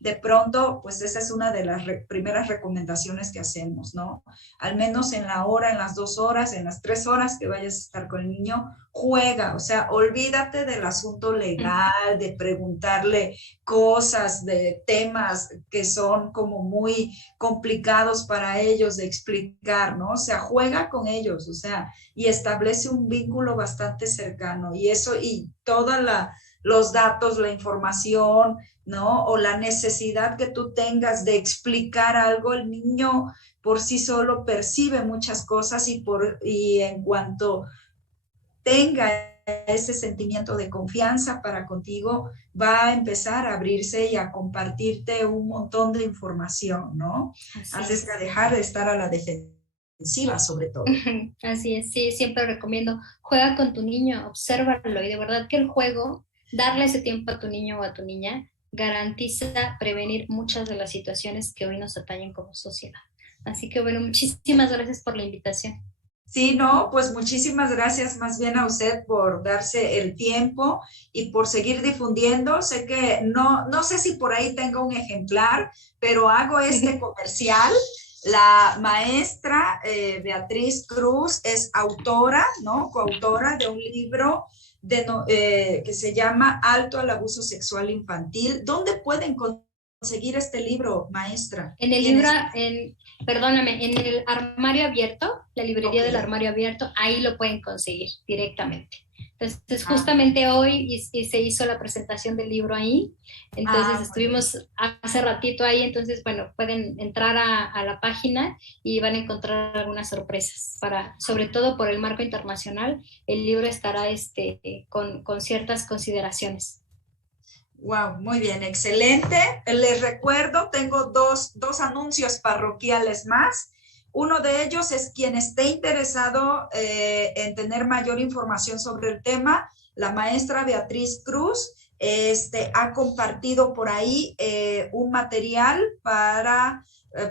de pronto, pues esa es una de las primeras recomendaciones que hacemos, ¿no? Al menos en la hora, en las 2 horas, en las 3 horas que vayas a estar con el niño, juega, o sea, olvídate del asunto legal, de preguntarle cosas, de temas que son como muy complicados para ellos de explicar, ¿no? O sea, juega con ellos, o sea, y establece un vínculo bastante cercano, y eso, y los datos, la información, ¿no? O la necesidad que tú tengas de explicar algo, el niño por sí solo percibe muchas cosas y en cuanto tenga ese sentimiento de confianza para contigo, va a empezar a abrirse y a compartirte un montón de información, ¿no? Así es que dejar de estar a la defensiva, sobre todo. Así es, sí, siempre recomiendo, juega con tu niño, obsérvalo, y de verdad que el juego, darle ese tiempo a tu niño o a tu niña, garantiza prevenir muchas de las situaciones que hoy nos atañen como sociedad. Así que bueno, muchísimas gracias por la invitación. Sí, no, pues muchísimas gracias más bien a usted por darse el tiempo y por seguir difundiendo. Sé que no sé si por ahí tengo un ejemplar, pero hago este comercial. La maestra Beatriz Cruz es autora, ¿no? Coautora de un libro que se llama Alto al abuso sexual infantil. ¿Dónde pueden conseguir este libro, maestra? En el libro, perdóname, en el Armario Abierto, la librería del Armario Abierto, ahí lo pueden conseguir directamente. Entonces, justamente hoy se hizo la presentación del libro ahí, entonces estuvimos hace ratito ahí, entonces, bueno, pueden entrar a la página y van a encontrar algunas sorpresas, sobre todo por el marco internacional, el libro estará con ciertas consideraciones. Wow, muy bien, excelente. Les recuerdo, tengo dos anuncios parroquiales más. Uno de ellos es quien esté interesado en tener mayor información sobre el tema. La maestra Beatriz Cruz ha compartido por ahí un material para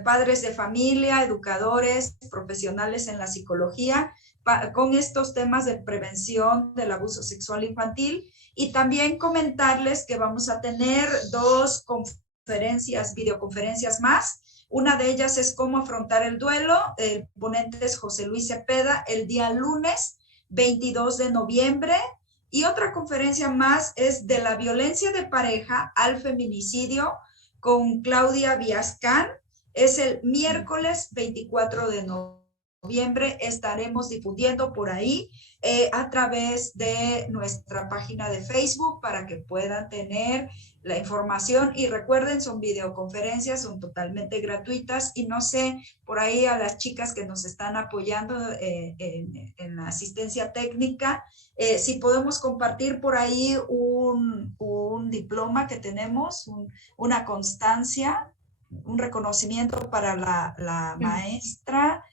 padres de familia, educadores, profesionales en la psicología, con estos temas de prevención del abuso sexual infantil. Y también comentarles que vamos a tener 2 videoconferencias más. Una de ellas es cómo afrontar el duelo. El ponente es José Luis Cepeda, el día lunes 22 de noviembre. Y otra conferencia más es de la violencia de pareja al feminicidio con Claudia Viascán. Es el miércoles 24 de noviembre. Estaremos difundiendo por ahí a través de nuestra página de Facebook para que puedan tener la información. Y recuerden, son videoconferencias, son totalmente gratuitas, y no sé, por ahí a las chicas que nos están apoyando en la asistencia técnica, si podemos compartir por ahí un diploma que tenemos, una constancia, un reconocimiento para la maestra.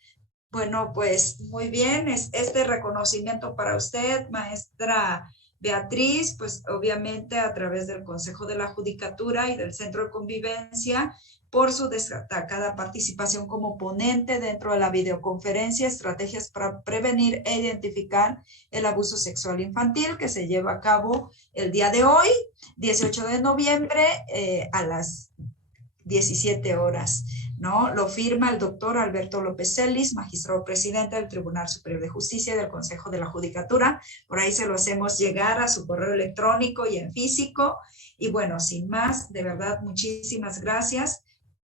Bueno, pues muy bien, este reconocimiento para usted, maestra Beatriz, pues obviamente a través del Consejo de la Judicatura y del Centro de Convivencia, por su destacada participación como ponente dentro de la videoconferencia Estrategias para prevenir e identificar el abuso sexual infantil, que se lleva a cabo el día de hoy, 18 de noviembre, a las 17 horas. ¿no? Lo firma el doctor Alberto López Celis, magistrado presidente del Tribunal Superior de Justicia y del Consejo de la Judicatura. Por ahí se lo hacemos llegar a su correo electrónico y en físico. Y bueno, sin más, de verdad, muchísimas gracias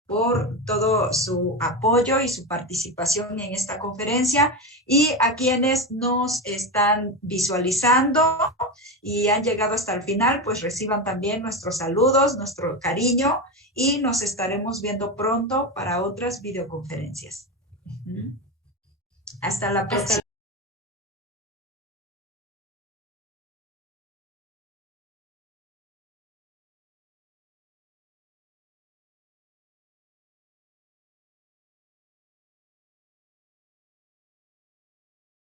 por todo su apoyo y su participación en esta conferencia, y a quienes nos están visualizando y han llegado hasta el final, pues reciban también nuestros saludos, nuestro cariño, y nos estaremos viendo pronto para otras videoconferencias. Hasta la próxima.